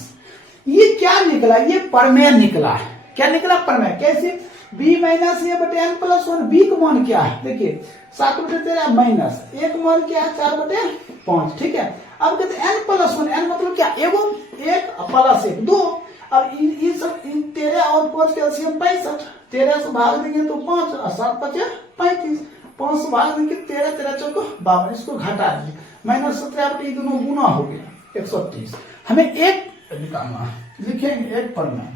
ये क्या निकला, ये परमेय निकला है। क्या निकला, परमेय। कैसे, b माइनस ए बटे n प्लस 1, b का मान क्या है, देखिए 7/13 माइनस एक मान क्या है, 4/5, ठीक है। अब कहते हैं n प्लस 1, n मतलब क्या, एगो, 1 प्लस 1 2। अब इन 13 और 5 के एलसीएम 65, 13 से भाग देंगे तो 5 और 7×5 35, 5 से भाग देंगे 13 13 चौको 52, इसको घटा दीजिए, माइनस 17 बटे दोनों गुना हो गया 130। हमें एक निकालना है, लिखेंगे एक परमेय।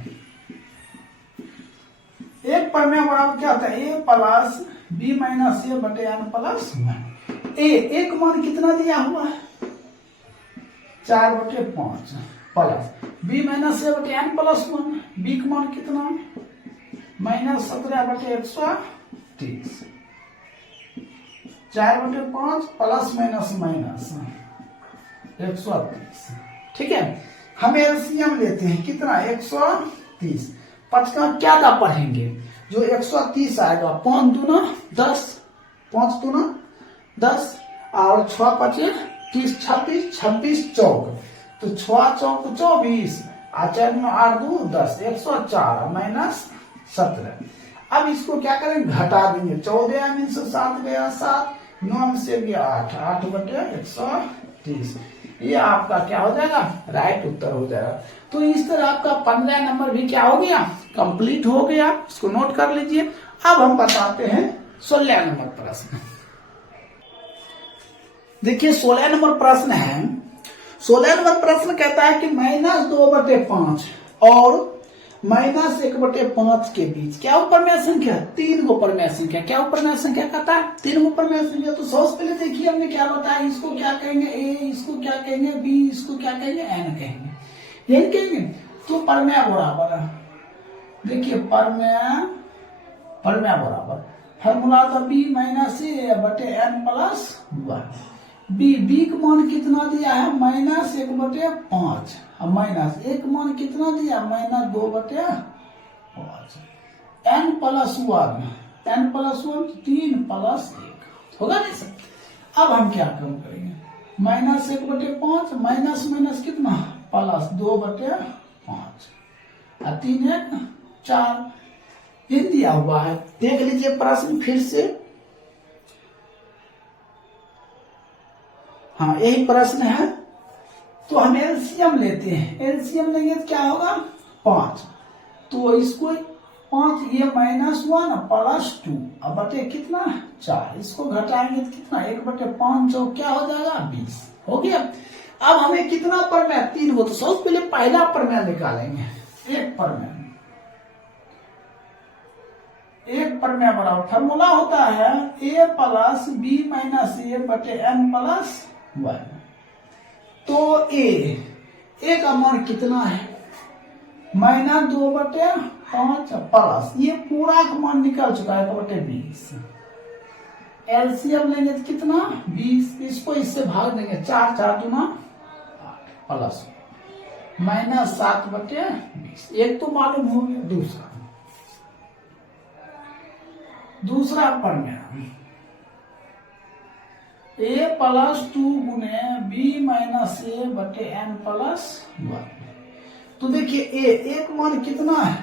एक परमेय बराबर क्या होता है, ए प्लस बी माइनस ए बटे n प्लस 1। ए एक मान कितना दिया हुआ है, 4/5 प्लस बी माइनस ए बटे n प्लस 1, बी का मान कितना, माइनस 17/130, 4/5 प्लस माइनस माइनस 130, ठीक है। हम एलसीएम लेते हैं कितना, 130, 5 का क्या था पढ़ेंगे, जो 130 आएगा, 5 दूना 10, 5 दूना 10, और 6×5 30 26 26 चौक, तो 6 चौक 24, 4 8 2 10, 104 माइनस 17। अब इसको क्या करेंगे, घटा देंगे, 14 में से 7 गया 7, 9 में से गया 8, 8/130, ये आपका क्या हो जाएगा, राइट उत्तर हो जाएगा। तो इस तरह आपका 15 नंबर भी क्या हो गया, कंप्लीट हो गया, इसको नोट कर लीजिए। अब हम बताते हैं 16 नंबर प्रश्न। देखिए 16 नंबर प्रश्न है, 16 नंबर प्रश्न कहता है कि -2/5 और -1/5 के बीच क्या परमेय संख्या, 3 गो परमेय संख्या। क्या परमेय संख्या कहता है, 3 गो परमेय संख्या। तो सबसे पहले देखिए हमने क्या बताया, इसको क्या कहेंगे, ए, इसको क्या कहेंगे, बी, इसको क्या कहेंगे, एन कहेंगे, यही कहेंगे। तो परमेय बराबर है, देखिए परमेय बराबर फॉर्मूला था b माइनस ए बटे n प्लस 1। बी का मान कितना दिया है, -1/5, और माइनस एक मान कितना दिया, -2/5, n प्लस 1 3 प्लस 1 होगा नहीं सर। अब हम क्या काम करेंगे, -1/5 माइनस कितना, प्लस 2/5, 3 1 4, ये दिया हुआ है। देख लीजिए प्रश्न फिर से, हाँ यही प्रश्न है। तो हम एलसीएम लेते हैं, एलसीएम लेंगे तो क्या होगा, 5, तो इसको 5 ये -1 प्लस 2 अब बटे कितना 4, इसको घटाएंगे तो कितना 1/5 जो क्या हो जाएगा 20 हो गया। अब हमें कितना परमेय, 3 हो, तो सबसे पहले पहला परमेय निकालेंगे। एक परमेय बराबर फॉर्मूला होता है a प्लस बी माइनस ए बटे n प्लस 1। तो ए का मान कितना है, -2/5 प्लस ये पूरा का मान निकल चुका है 1/20। एलसीएम लेंगे तो कितना 20, इसको इससे भाग देंगे 4 4 दूना 8 प्लस -7/20। एक तो मालूम हो गया, दूसरा परिणाम a + 2 गुने b - a/n+1। तो देखिए एक मान कितना है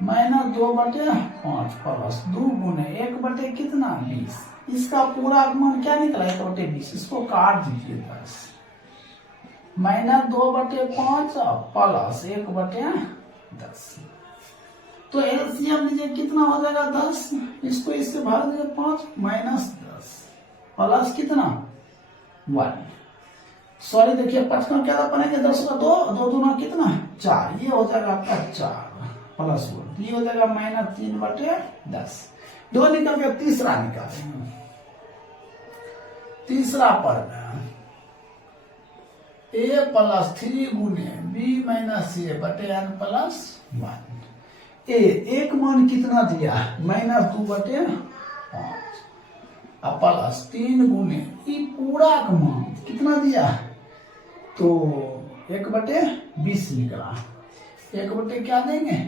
-2/5 प्लस 2 गुने 1 कितना 20। इसका पूरा मान क्या निकला 1/20, इसको काट दीजिए 10। -2/5 प्लस 1/10। तो एलसीएम लीजिए कितना हो जाएगा 10, इसको इससे भाग दीजिए 5 -10 प्लस कितना 1। सॉरी देखिए 5 का क्या बनेंगे 10 का 2 2 दूना कितना 4, ये हो जाएगा आपका 4 प्लस 1, ये हो जाएगा -3/10। 2 निकल गया, तीसरा निकालेंगे। तीसरा परिणाम a + 3 गुने b - a/n+1। एक मान कितना दिया -2/5 प्लस 3 गुने ये पूरा का मान कितना दिया, तो 1/20 निकला। 1 क्या देंगे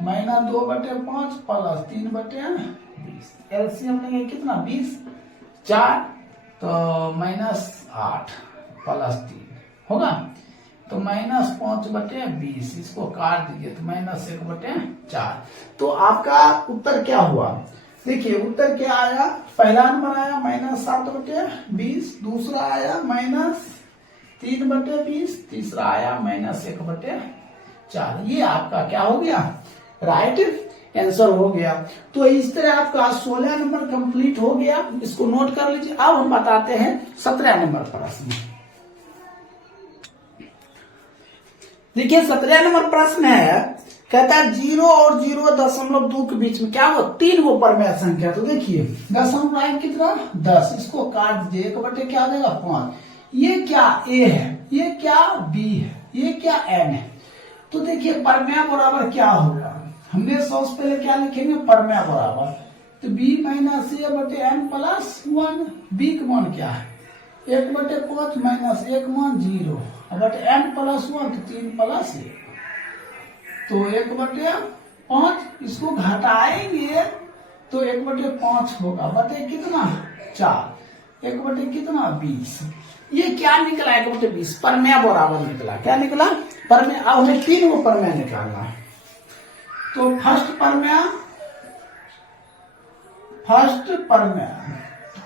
20, -2/5 प्लस 3/20। एलसीएम लेंगे कितना 20, 4 तो -8 प्लस 3 होगा, तो -5/20, इसको काट दीजिए तो -1/4। तो आपका उत्तर क्या हुआ, देखिए उत्तर क्या आया, पहला नंबर आया -7/20, दूसरा आया -3/20, तीसरा आया -1/4। ये आपका क्या हो गया राइट आंसर हो गया। तो इस तरह आपका 16 नंबर कंप्लीट हो गया, इसको नोट कर लीजिए। अब हम बताते हैं 17 नंबर प्रश्न। देखिए 17 नंबर प्रश्न है, कहता है 0 और 0.2 के बीच में क्या हो 3 गो परमेय संख्या। तो देखिए दशम लाइन कितना 10, इसको काट दीजिए 1 क्या देगा 5। ये क्या a है, ये क्या b है, ये क्या n है। तो देखिए परमेय बराबर क्या होगा, हमने सबसे पहले क्या लिखेंगे परमेय बराबर, तो b - a/n+1। b का मान क्या है 1/5 माइनस 1 मान 0 n+1 तो 3 + 1, तो 1/5, इसको घटाएंगे तो 1/5 होगा, बटे कितना 4, 1 कितना 20। ये क्या निकला 1/20 परमेय बराबर निकला। क्या निकला परमेय। अब हमें 3 गो परमेय निकालना है। तो फर्स्ट परमेय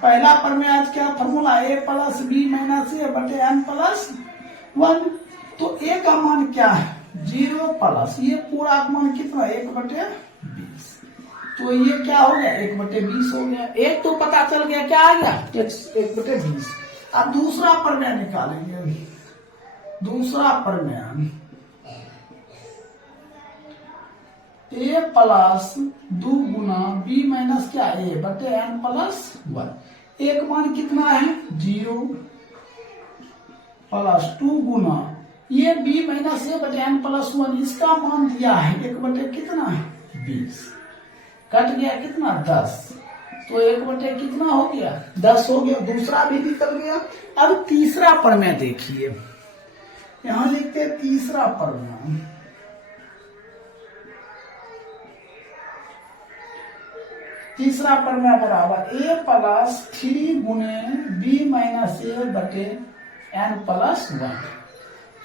पहला परमेय आज क्या फॉर्मूला a + b - a/n+1। तो a का मान क्या है 0 प्लस ये पूरा का मान कितना 1/20, तो ये क्या हो गया 1/20 हो गया। एक तो पता चल गया क्या आ गया 1/20। अब दूसरा परमेय निकालेंगे। दूसरा परमेय a + 2 गुना b माइनस क्या a/n+1। एक मान कितना है 0 प्लस 2 गुना ये b - a/n+1, इसका मान दिया है 1 कितना 20, कट गया कितना 10, तो 1 कितना हो गया 10 हो गया। दूसरा भी निकल गया। अब तीसरा परमेय देखिए, यहां लिखते हैं तीसरा परमेय। तीसरा परमेय बराबर a + 3 गुने b - a/n+1।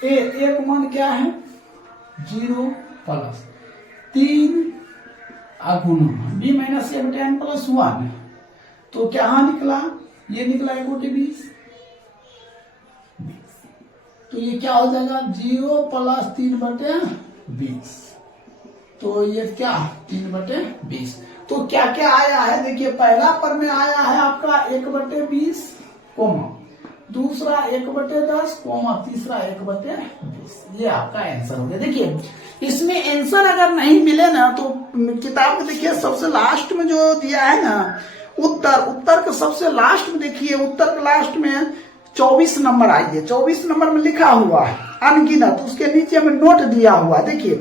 एक मान क्या है 0 प्लस 3 गुना b - a/n+1, तो क्या निकला, ये निकला 1/20। तो ये क्या हो जाएगा 0 + 3/20, तो ये क्या 3/20। तो क्या क्या आया है देखिए, पहला परमेय आया है आपका 1/20 कोमा, दूसरा 1/10 कोमा, तीसरा 1/20। ये आपका आंसर हो गया। देखिए इसमें आंसर अगर नहीं मिले ना तो किताब में देखिए सबसे लास्ट में जो दिया है ना उत्तर के सबसे लास्ट में देखिए, उत्तर के लास्ट में 24 नंबर आइए, 24 नंबर में लिखा हुआ है अनगिनत, उसके नीचे में नोट दिया हुआ है। देखिए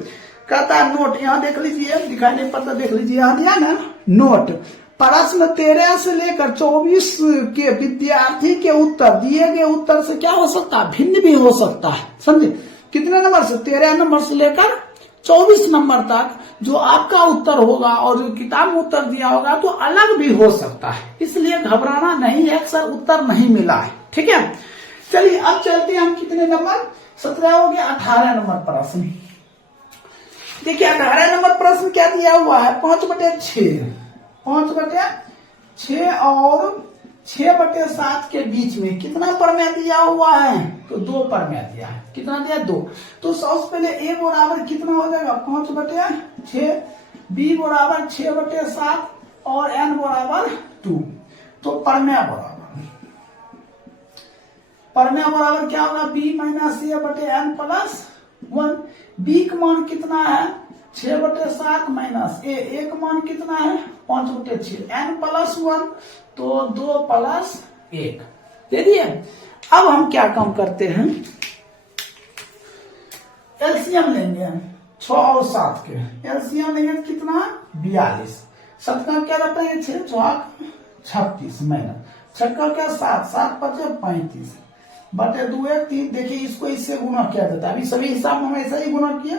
कहता है नोट, यहाँ देख लीजिए, दिखाई नहीं पड़ता, देख लीजिए यहाँ दिया ना नोट। प्रश्न 13 से लेकर 24 के विद्यार्थी के उत्तर दिए गए उत्तर से क्या हो सकता है, भिन्न भी हो सकता है। समझे? कितने नंबर से, 13 नंबर से लेकर 24 नंबर तक जो आपका उत्तर होगा और जो किताब में उत्तर दिया होगा तो अलग भी हो सकता है, इसलिए घबराना नहीं है सर उत्तर नहीं मिला है। ठीक है, चलिए अब चलते हैं हम कितने नंबर, 17 हो गया, 18 नंबर प्रश्न। देखिए 18 नंबर प्रश्न क्या दिया हुआ है, 5/6, 5/6 और 6/7 के बीच में कितना प्रमेय दिया हुआ है, तो 2 प्रमेय दिया है। कितना दिया, 2। तो सबसे पहले ए बराबर कितना हो जाएगा, 5/6, बी बराबर 6/7 और एन बराबर 2। तो प्रमेय बराबर क्या होगा, बी माइनस ए बटे एन प्लस 1। बी का मान कितना है, 6/7 माइनस ए का मान कितना है, 5/6, एन प्लस 1 तो 2 प्लस 1 दे दिए। अब हम क्या काम करते हैं, एलसीएम लेंगे 6 और 7 के, एलसीएम लेंगे कितना, 42। 7 का क्या रहता है, 6 4 36 माइनस 6 का क्या 7 7 5 35 बटे 2 1 3। देखिए इसको इससे गुना किया जाता है, अभी सभी हिसाब में हम ऐसा ही गुना किए,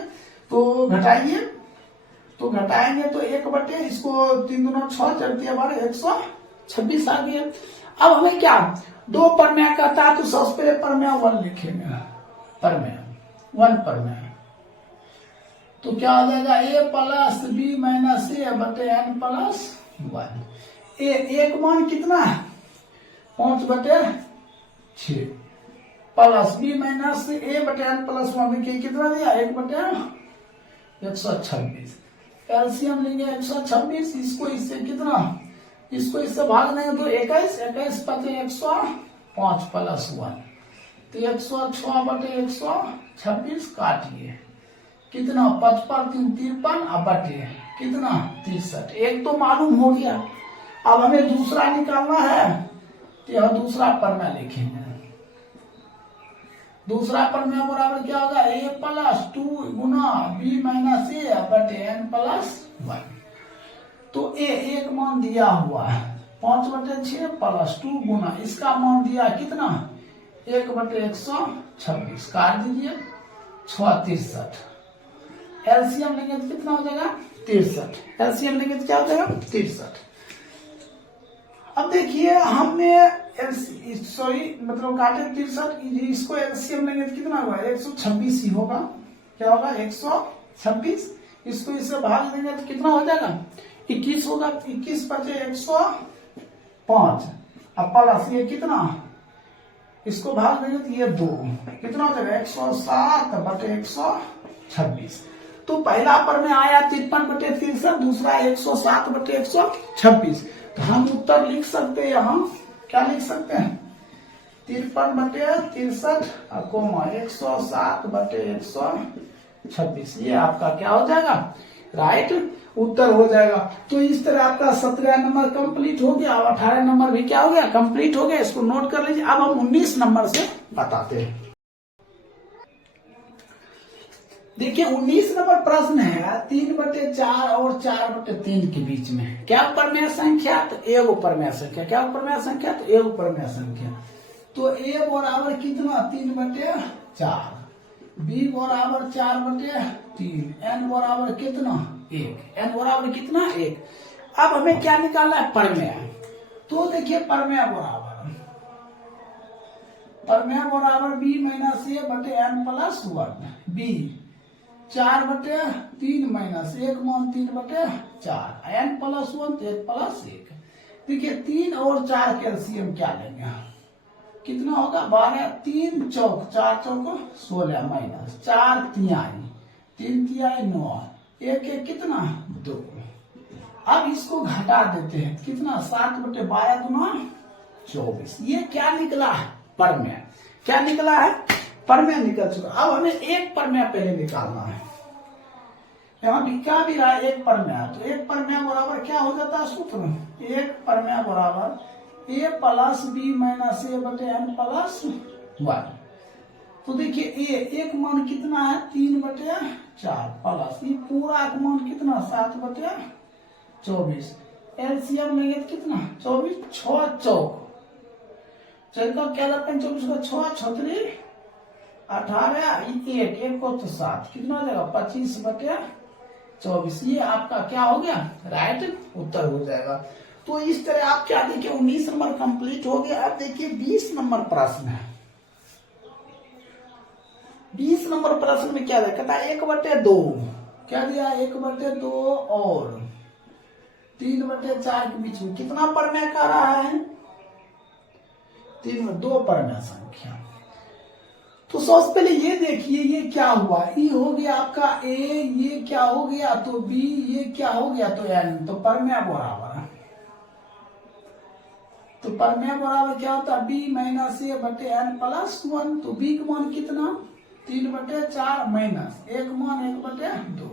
तो घटाइए, तो घटाएंगे तो 1 बटे इसको 3 दूना 6 चलती है 126 आ गया। अब हमें क्या 2 प्रमेय कहता है, तो सबसे पहले प्रमेय 1 लिखेंगे, प्रमेय 1 तो क्या हो जाएगा, ए प्लस बी माइनस ए बटे एन प्लस 1। एक मान कितना है, 5/6 प्लस बी माइनस ए बटे एन प्लस 1 कितना दिया, 1/126। एलसीएम लेंगे 126, इसको इससे कितना, इसको इससे भाग देंगे तो 21 21 पते 105 प्लस 1 तो 106/126 काटिए कितना, 55 53 अब बटे कितना 63। एक तो मालूम हो गया, अब हमें दूसरा निकालना है, तो यह दूसरा प्रमेय लिखेंगे। दूसरा प्रमेय बराबर क्या होगा, ए प्लस 2 गुना बी माइनस ए बटे एन प्लस 1। तो ए एक मान दिया हुआ है 5/6 प्लस 2 गुना इसका मान दिया कितना, 1/126 काट दीजिए 63। एलसीएम लेंगे तो कितना हो जाएगा, 63। एलसीएम लेंगे तो क्या हो जाएगा, 63। अब देखिए हमने मतलब काटे 63, इसको एलसीएम लेंगे तो कितना होगा, 126 ही होगा। क्या होगा, 126। इसको इससे भाग देंगे तो कितना हो जाएगा, 21 होगा। 21 बचे 105 अब प्लस ये कितना, इसको भाग देंगे तो ये 2 कितना हो जाएगा, 107/126। तो पहला पर में आया 53/63, दूसरा 107/126। तो हम उत्तर लिख सकते हैं, यहाँ क्या लिख सकते हैं, 53/63 कोमा 107/126। ये आपका क्या हो जाएगा, राइट उत्तर हो जाएगा। तो इस तरह आपका 17 नंबर कंप्लीट हो गया और 18 नंबर भी क्या हो गया, कंप्लीट हो गया। इसको नोट कर लीजिए। अब हम 19 नंबर से बताते हैं। देखिए 19 नंबर प्रश्न है 3/4 और 4/3 के बीच में क्या प्रमेय संख्या, तो एगो प्रमेय संख्या। क्या प्रमेय संख्या, तो एगो प्रमेय संख्या। तो ए बराबर कितना, 3/4, बी बराबर 4/3, एन बराबर कितना 1, एन बराबर कितना 1। अब हमें क्या निकालना है, प्रमेय। तो देखिए प्रमेय बराबर बी माइनस ए बटे एन प्लस 1, बी 4/3 माइनस 1 मान 3/4, एन प्लस 1 तो 1 प्लस 1। देखिए 3 और 4 के एलसीएम क्या लेंगे, कितना होगा 12, 3 चौक 4 चौक 16 माइनस 4 तिहाई 3 तिहाई 9, 1 1 कितना 2। अब इसको घटा देते हैं, कितना 7/12 गुना 24। ये क्या निकला है, प्रमेय। क्या निकला है, प्रमेय निकल चुका। अब हमें एक प्रमेय पहले निकालना है। यहाँ भी क्या भी रहा है, एक प्रमेय। तो एक प्रमेय बराबर क्या हो जाता है सूत्र, एक प्रमेय बराबर ए प्लस बी माइनस ए बटे एन प्लस 1। तो देखिए ए एक मान कितना है 3/4 प्लस ये पूरा का मान कितना 7/24। एलसीएम लेंगे तो कितना 24 6 चौक चौका क्या लगता है 24 को 6 छतरी 18 एक को तो 7 कितना हो जाएगा 25/24। ये आपका क्या हो गया राइट उत्तर हो जाएगा। तो इस तरह आप क्या देखिए 19 नंबर कंप्लीट हो गया। अब देखिए 20 नंबर प्रश्न है। 20 नंबर प्रश्न में क्या कहता है 1/2 क्या दिया 1/2 और 3/4 के बीच में कितना परमेय का रहा है 2 परमेय संख्या। तो सबसे पहले ये देखिए ये क्या हुआ ई हो गया आपका ए ये क्या हो गया तो बी ये क्या हो गया तो एन। तो परमेय बराबर है तो परमेय बराबर क्या होता है बी माइनस ए बटे एन प्लस 1। तो बी का मान कितना 3/4 माइनस एक मान 1/2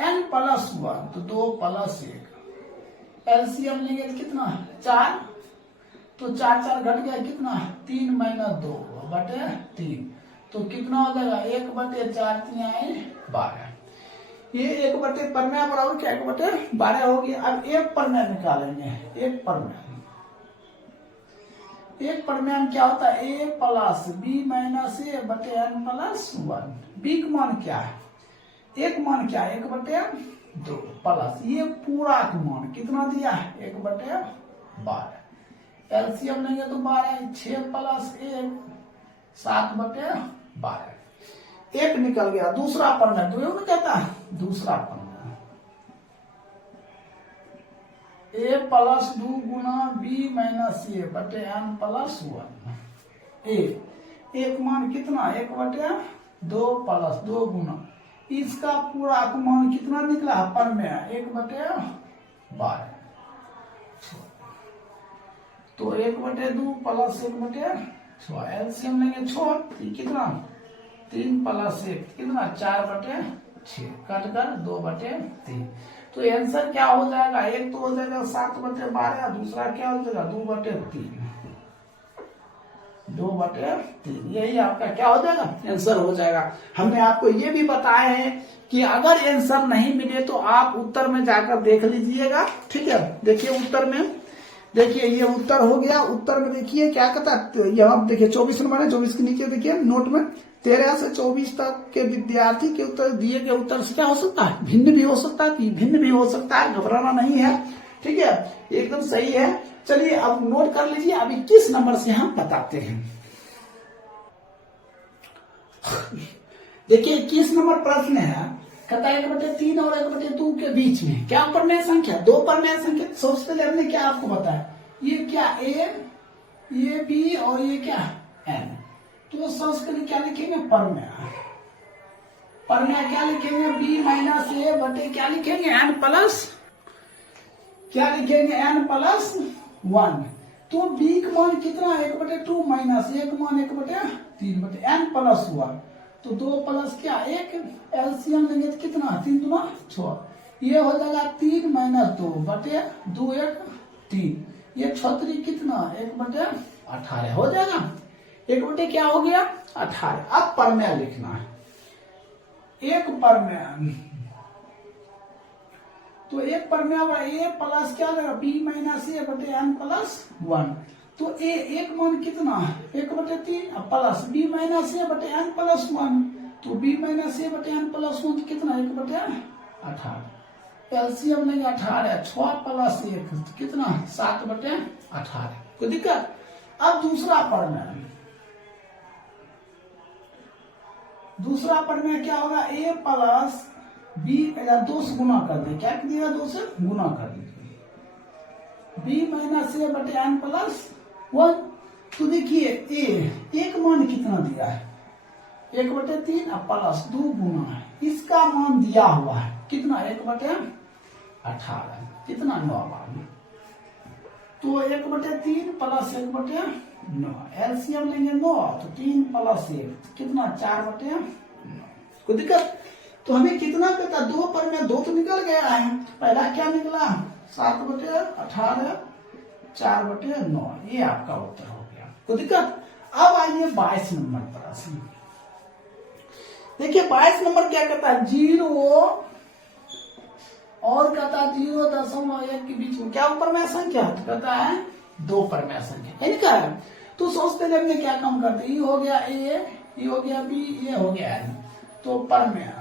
एन प्लस 1 तो 2 + 1। एलसीएम लेंगे तो कितना 4 तो 4 घट गया कितना 3 - 2 बटे 3 तो कितना हो जाएगा 1/4 3 12। ये 1 परमेय बराबर क्या 1/12 हो गया। अब एक परमेय निकालेंगे एक परमेय क्या होता है ए प्लस बी माइनस ए बटे एन प्लस 1। बी का मान क्या है एक मान क्या है 1/2 प्लस ये पूरा का मान कितना दिया है 1/12। एलसीएम लेंगे तो 12 6 + 1 7/12 एक निकल गया। दूसरा परमेय तो ये कहता है दूसरा परमेय ए प्लस 2 गुना बी माइनस ए बटे एन प्लस 1। एक मान कितना 1/2 प्लस 2 गुना इसका पूरा का मान कितना निकला परमेय 1/12। तो 1/2 प्लस 1/6 एलसीएम लेंगे 6 कितना 3 + 1 कितना 4/6 कट कर 2/3। तो आंसर क्या हो जाएगा एक तो हो जाएगा 7/12 दूसरा क्या हो जाएगा 2/3 2/3। यही आपका क्या हो जाएगा आंसर हो जाएगा। हमने आपको ये भी बताया है कि अगर आंसर नहीं मिले तो आप उत्तर में जाकर देख लीजिएगा। ठीक है देखिए उत्तर में देखिए ये उत्तर हो गया। उत्तर में देखिए क्या कहता है यहाँ देखिए 24 नंबर है 24 के नीचे देखिए नोट में 13 से 24 तक के विद्यार्थी के उत्तर दिए गए उत्तर से क्या हो सकता है भिन्न भी हो सकता है भिन्न भी हो सकता है घबराना नहीं है। ठीक है एकदम सही है। चलिए अब नोट कर लीजिए अभी किस नंबर से हम बताते हैं। देखिए 21 नंबर प्रश्न है कहता है 1/3 और 1/2 के बीच में क्या परमेय संख्या 2 परमेय संख्या। सबसे पहले हमने क्या आपको बताया ये क्या ए ये बी और ये क्या एन। तो सबसे पहले क्या लिखेंगे परमेय क्या लिखेंगे बी माइनस ए बटे क्या लिखेंगे एन प्लस क्या लिखेंगे एन प्लस 1। तो बी का मान कितना 1/2 माइनस एक मान 1/3 बटे एन प्लस 1। तो 2 प्लस क्या 1 एलसीएम लेंगे तो कितना 3 × 2 = 6 ये हो जाएगा 3 - 2 बटे 2 1 3 ये 6 कितना 1/18 हो जाएगा 1 क्या हो गया 18। अब परमेय लिखना है एक परमेय तो एक परमेय ए प्लस क्या लगेगा बी माइनस ए बटे एन प्लस 1। तो ए एक मान कितना 1/3 प्लस बी माइनस ए बटे एन प्लस 1। तो बी माइनस ए बटे एन प्लस 1 कितना 1/18। एलसीएम लेंगे 18 6 + 1 कितना 7/18 कोई दिक्कत। अब दूसरा परमेय क्या होगा ए प्लस बी 2 से गुना कर दे क्या दिया 2 से गुना कर दे बी माइनस ए बटे एन प्लस 1। तो देखिए ए एक मान कितना दिया है 1/3 प्लस 2 गुना है इसका मान दिया हुआ है कितना 1/18 कितना 9 बार। तो 1/3 प्लस 1/9 एलसीएम लेंगे 9 तो 3 + 1 कितना 4/9 कोई दिक्कत। तो हमें कितना पता 2 परमेय 2 तो निकल गया है पहला क्या निकला 7/18 4/9, ये आपका उत्तर हो गया। कोई दिक्कत? अब आइए 22 नंबर प्रश्न। देखिए 22 नंबर क्या कहता है, 0 और कहता है 0.1 के बीच में क्या परमेय संख्या, तो कहता है 2 परमेय संख्या है क्या है। तो सबसे पहले हमने क्या काम करते हैं, ये हो गया A, ये हो गया B, ये हो गया N। तो परमेय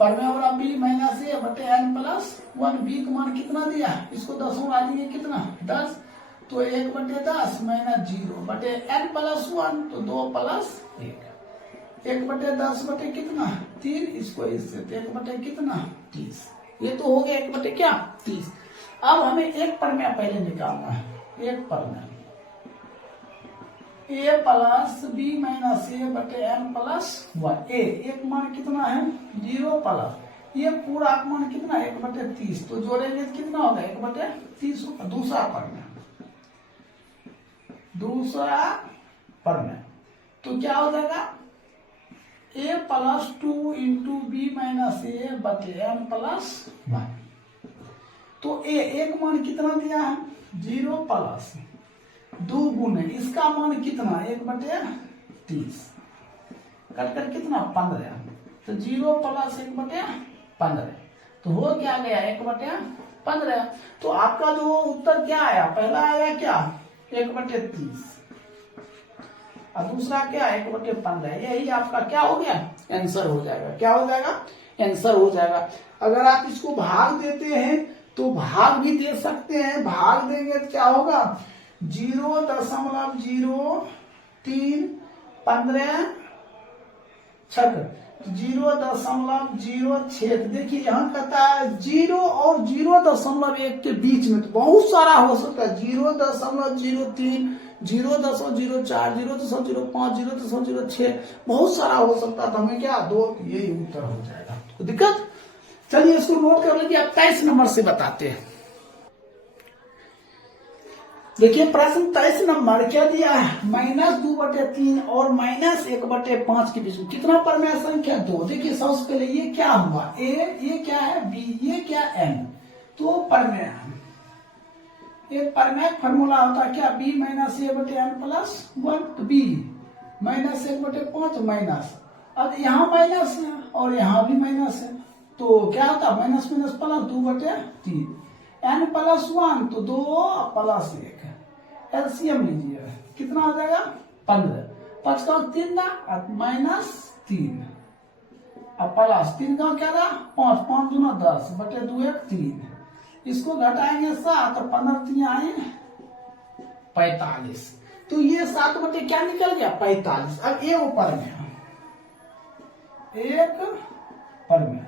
होगा B माइनस A बटे N प्लस 1। B का मान कितना दिया, इसको 10 में डाल दिए, कितना 10, तो 1/10 माइनस 0 बटे N प्लस 1, तो 2 प्लस 1, 1/10 बटे कितना 3, इसको इससे 1 बटे कितना 30, ये तो हो गया 1 बटे क्या 30। अब हमें एक परमेय पहले निकालना है, एक परमेय A plus B minus A बटे N प्लस 1। एक मान कितना है 0 प्लस ये पूरा मान कितना 1/30, तो जोड़ेंगे कितना होगा 1/30 होगा। दूसरा परमेय तो क्या हो जाएगा A plus 2 into B minus A बटे N प्लस 1। तो एक मान कितना दिया है 0 प्लस 2 गुने इसका मान कितना 1/30, कटकर कितना 15, तो 0 प्लस 1/15, तो हो क्या गया 1/15। तो आपका जो उत्तर क्या आया, पहला आया क्या 1/30 और दूसरा क्या 1/15, यही आपका क्या हो गया आंसर हो जाएगा। क्या हो जाएगा आंसर हो जाएगा। अगर आप इसको भाग देते हैं तो भाग भी दे सकते हैं, भाग देंगे तो क्या होगा 0.03 15 छक 0.06। देखिए यहाँ कहता है 0 और 0.1 के बीच में, तो बहुत सारा हो सकता है 0.03 0.04 0.05 0.06 बहुत सारा हो सकता है। तो हमें क्या 2 यही उत्तर हो जाएगा। तो दिक्कत, चलिए इसको नोट कर लीजिए। अब 23 नंबर से बताते हैं। देखिए प्रश्न 23 नंबर क्या दिया है, -2/3 और -1/5 के बीच में कितना परमेय संख्या 2। देखिए सबसे पहले ये क्या हुआ A, ये क्या है B, ये क्या N, तो परमेय एक परमेय फॉर्मूला होता है क्या B माइनस A बटे N प्लस 1, तो B -1/5 माइनस, अब यहाँ माइनस है और यहाँ भी माइनस है, तो क्या होता है minus minus plus 2/3, N plus 1 तो 2 प्लस 1, एलसीएम लीजिए कितना आ जाएगा 15, 5 का 3 ना -3 अब प्लस 3 का क्या था 5, 5 दूना 10 बटे 2 1 3, इसको घटाएंगे 7 और 15 3 आए 45, तो ये 7 बटे क्या निकल गया 45। अब एक परमेय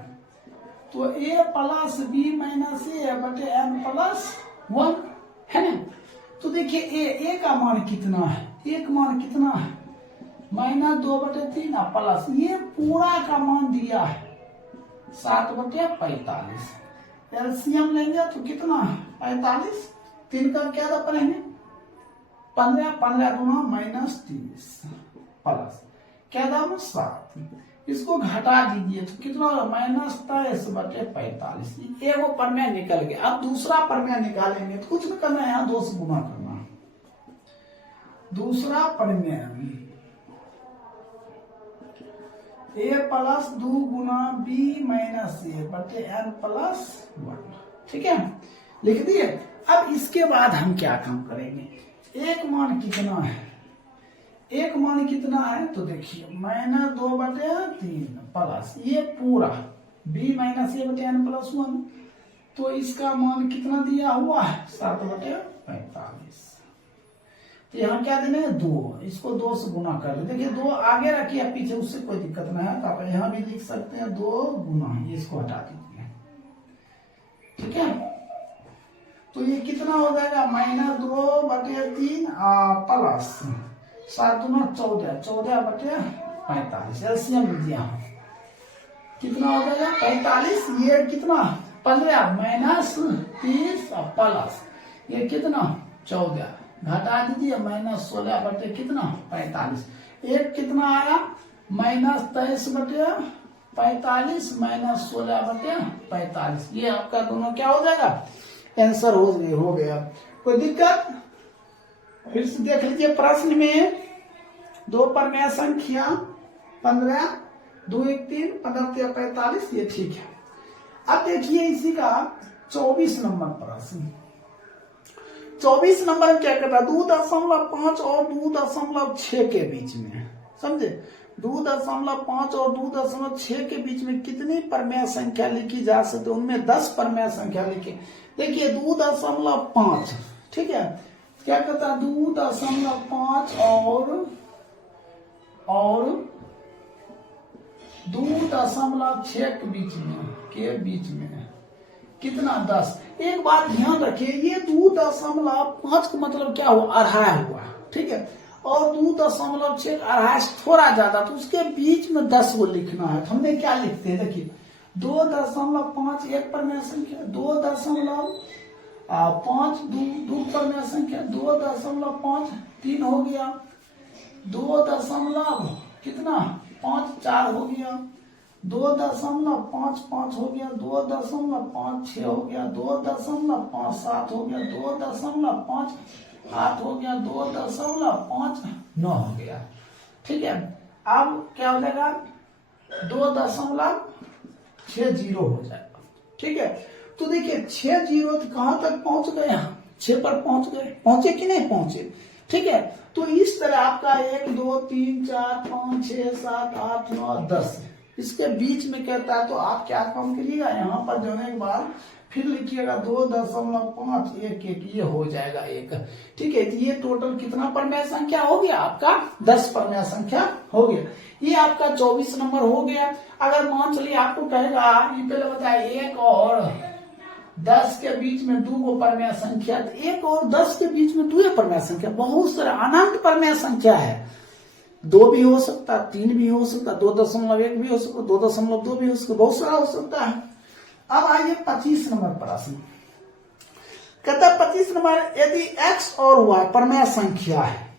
तो A plus B minus A बटे N प्लस 1 है ना। तो देखिए A का मान कितना है, एक मान कितना है -2/3 प्लस ये पूरा का मान दिया है 7/45, एलसीएम लेंगे तो कितना 45, 3 का क्या था पढ़ेंगे 15, 15 दूना -30 प्लस क्या दाम 7, इसको घटा दीजिए तो कितना -23/45, एगो परमेय निकल गया। अब दूसरा परमेय निकालेंगे तो कुछ नहीं करना है, यहाँ 2 से गुना करना। दूसरा परमेय A plus 2 Guna B minus A बटे N प्लस 1, ठीक है लिख दिए। अब इसके बाद हम क्या काम करेंगे, एक मान कितना है, एक मान कितना है तो देखिए -2/3 प्लस ये पूरा B माइनस A बटे N प्लस 1, तो इसका मान कितना दिया हुआ है 7/45, तो यहाँ क्या देना है 2, इसको 2 से गुना कर दे। देखिए 2 आगे रखिए पीछे उससे कोई दिक्कत नहीं है, तो आप यहाँ भी लिख सकते हैं 2 गुना, इसको हटा दीजिए ठीक है। तो ये कितना हो जाएगा -2/3 प्लस 7 दूना 14, 14/45, एलसीएम दिया कितना हो जाएगा 45, ये कितना 15 -30 प्लस ये कितना 14, घटा दीजिए -16 बटे कितना 45, एक कितना आया -23/45 -16/45, ये आपका दोनों क्या हो जाएगा आंसर हो गया। कोई दिक्कत? फिर से देख लीजिए प्रश्न में 2 परमेय संख्या 15, 2 1 3, 15 3 45, ये ठीक है। अब देखिए इसी का 24 नंबर प्रश्न। 24 नंबर में क्या करता है, 2.5 और 2.6 के बीच में, समझे, 2.5 और 2.6 के बीच में कितनी परमेय संख्या लिखी जा सकती है, उनमें 10 परमेय संख्या लिखी। देखिए 2.5, ठीक है, क्या करता है 2.5 और 2.6 के बीच में कितना 10। एक बात ध्यान रखिए, ये 2.5 का मतलब क्या हुआ, अढ़ाई हुआ, ठीक है, और 2.6 अढ़ाई थोड़ा ज्यादा, तो उसके बीच में 10 को लिखना है। तो हमने क्या लिखते हैं, देखिए 2.5 एक परमेय संख्या, 2.5 दो परमेय संख्या, 2.5 3 हो गया, 2 कितना 5 4 हो गया, 2.5 हो गया, 2.5 6 हो गया, 2.5 7 हो गया, 2.5 8 हो गया, 2.5 9 हो गया, ठीक है। अब क्या हो जाएगा 2.60 हो जाएगा, ठीक है। तो देखिए 60 तो कहां तक पहुंच गए, यहाँ 6 पर पहुंच गए, पहुंचे कि नहीं पहुंचे, ठीक है। तो इस तरह आपका 1 2 3 4 5 6 7 8 9 10 इसके बीच में कहता है, तो आप क्या काम करिएगा, यहाँ पर जाने के बाद फिर लिखिएगा 2.511, ये हो जाएगा 1, ठीक है। तो ये टोटल कितना परमेय संख्या हो गया आपका, 10 परमेय संख्या हो गया। ये आपका 24 नंबर हो गया। अगर मान चलिए आपको कहेगा, ये पहले बताया 1 और 10 के बीच में 2 परमेय संख्या, 1 और 10 के बीच में 2 परमेय संख्या, बहुत सारा अनंत परमेय संख्या है, 2 भी हो सकता, 3 भी हो सकता, 2.1 भी हो सकता, 2.2 भी हो सकता, बहुत सारा हो सकता है। अब आइए 25 नंबर प्रश्न, कहता 25 नंबर, यदि x और y परमेय संख्या है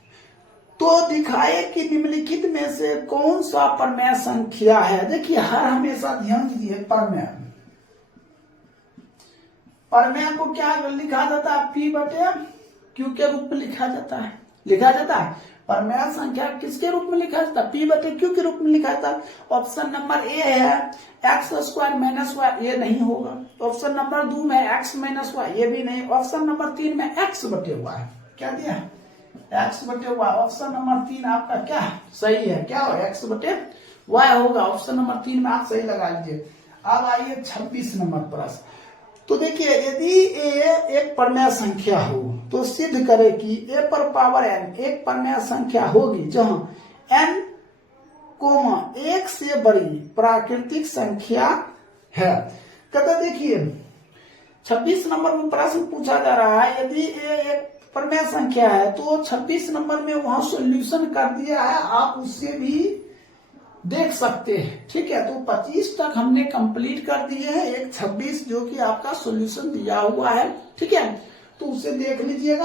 तो दिखाए कि निम्नलिखित में से कौन सा परमेय संख्या है। देखिए हर हमेशा ध्यान दीजिए, परमेय को क्या लिखा जाता है, p/q के रूप में लिखा जाता है। परमेय संख्या किसके रूप में लिखा जाता है, p/q के रूप में लिखा जाता है। ऑप्शन नंबर ए है x² - y, ये नहीं होगा। ऑप्शन नंबर 2 में x - y, ये भी नहीं। ऑप्शन नंबर 3 में x/y, क्या दिया x/y। ऑप्शन नंबर 3 आपका क्या सही है, क्या हो x/y होगा। ऑप्शन नंबर 3 में आप सही लगा लीजिए। अब आइए 26 नंबर प्रश्न। तो देखिए यदि a एक परमेय संख्या हो तो सिद्ध करे कि a पर पावर n एक परमेय संख्या होगी जहां n, 1 से बड़ी प्राकृतिक संख्या है। कहते देखिए 26 नंबर में प्रश्न पूछा जा रहा है, यदि a एक परमेय संख्या है तो 26 नंबर में वहां सॉल्यूशन कर दिया है, आप उससे भी देख सकते हैं, ठीक है। तो 25 तक हमने कंप्लीट कर दिए हैं, एक 26 जो कि आपका सॉल्यूशन दिया हुआ है, ठीक है, तो उसे देख लीजिएगा।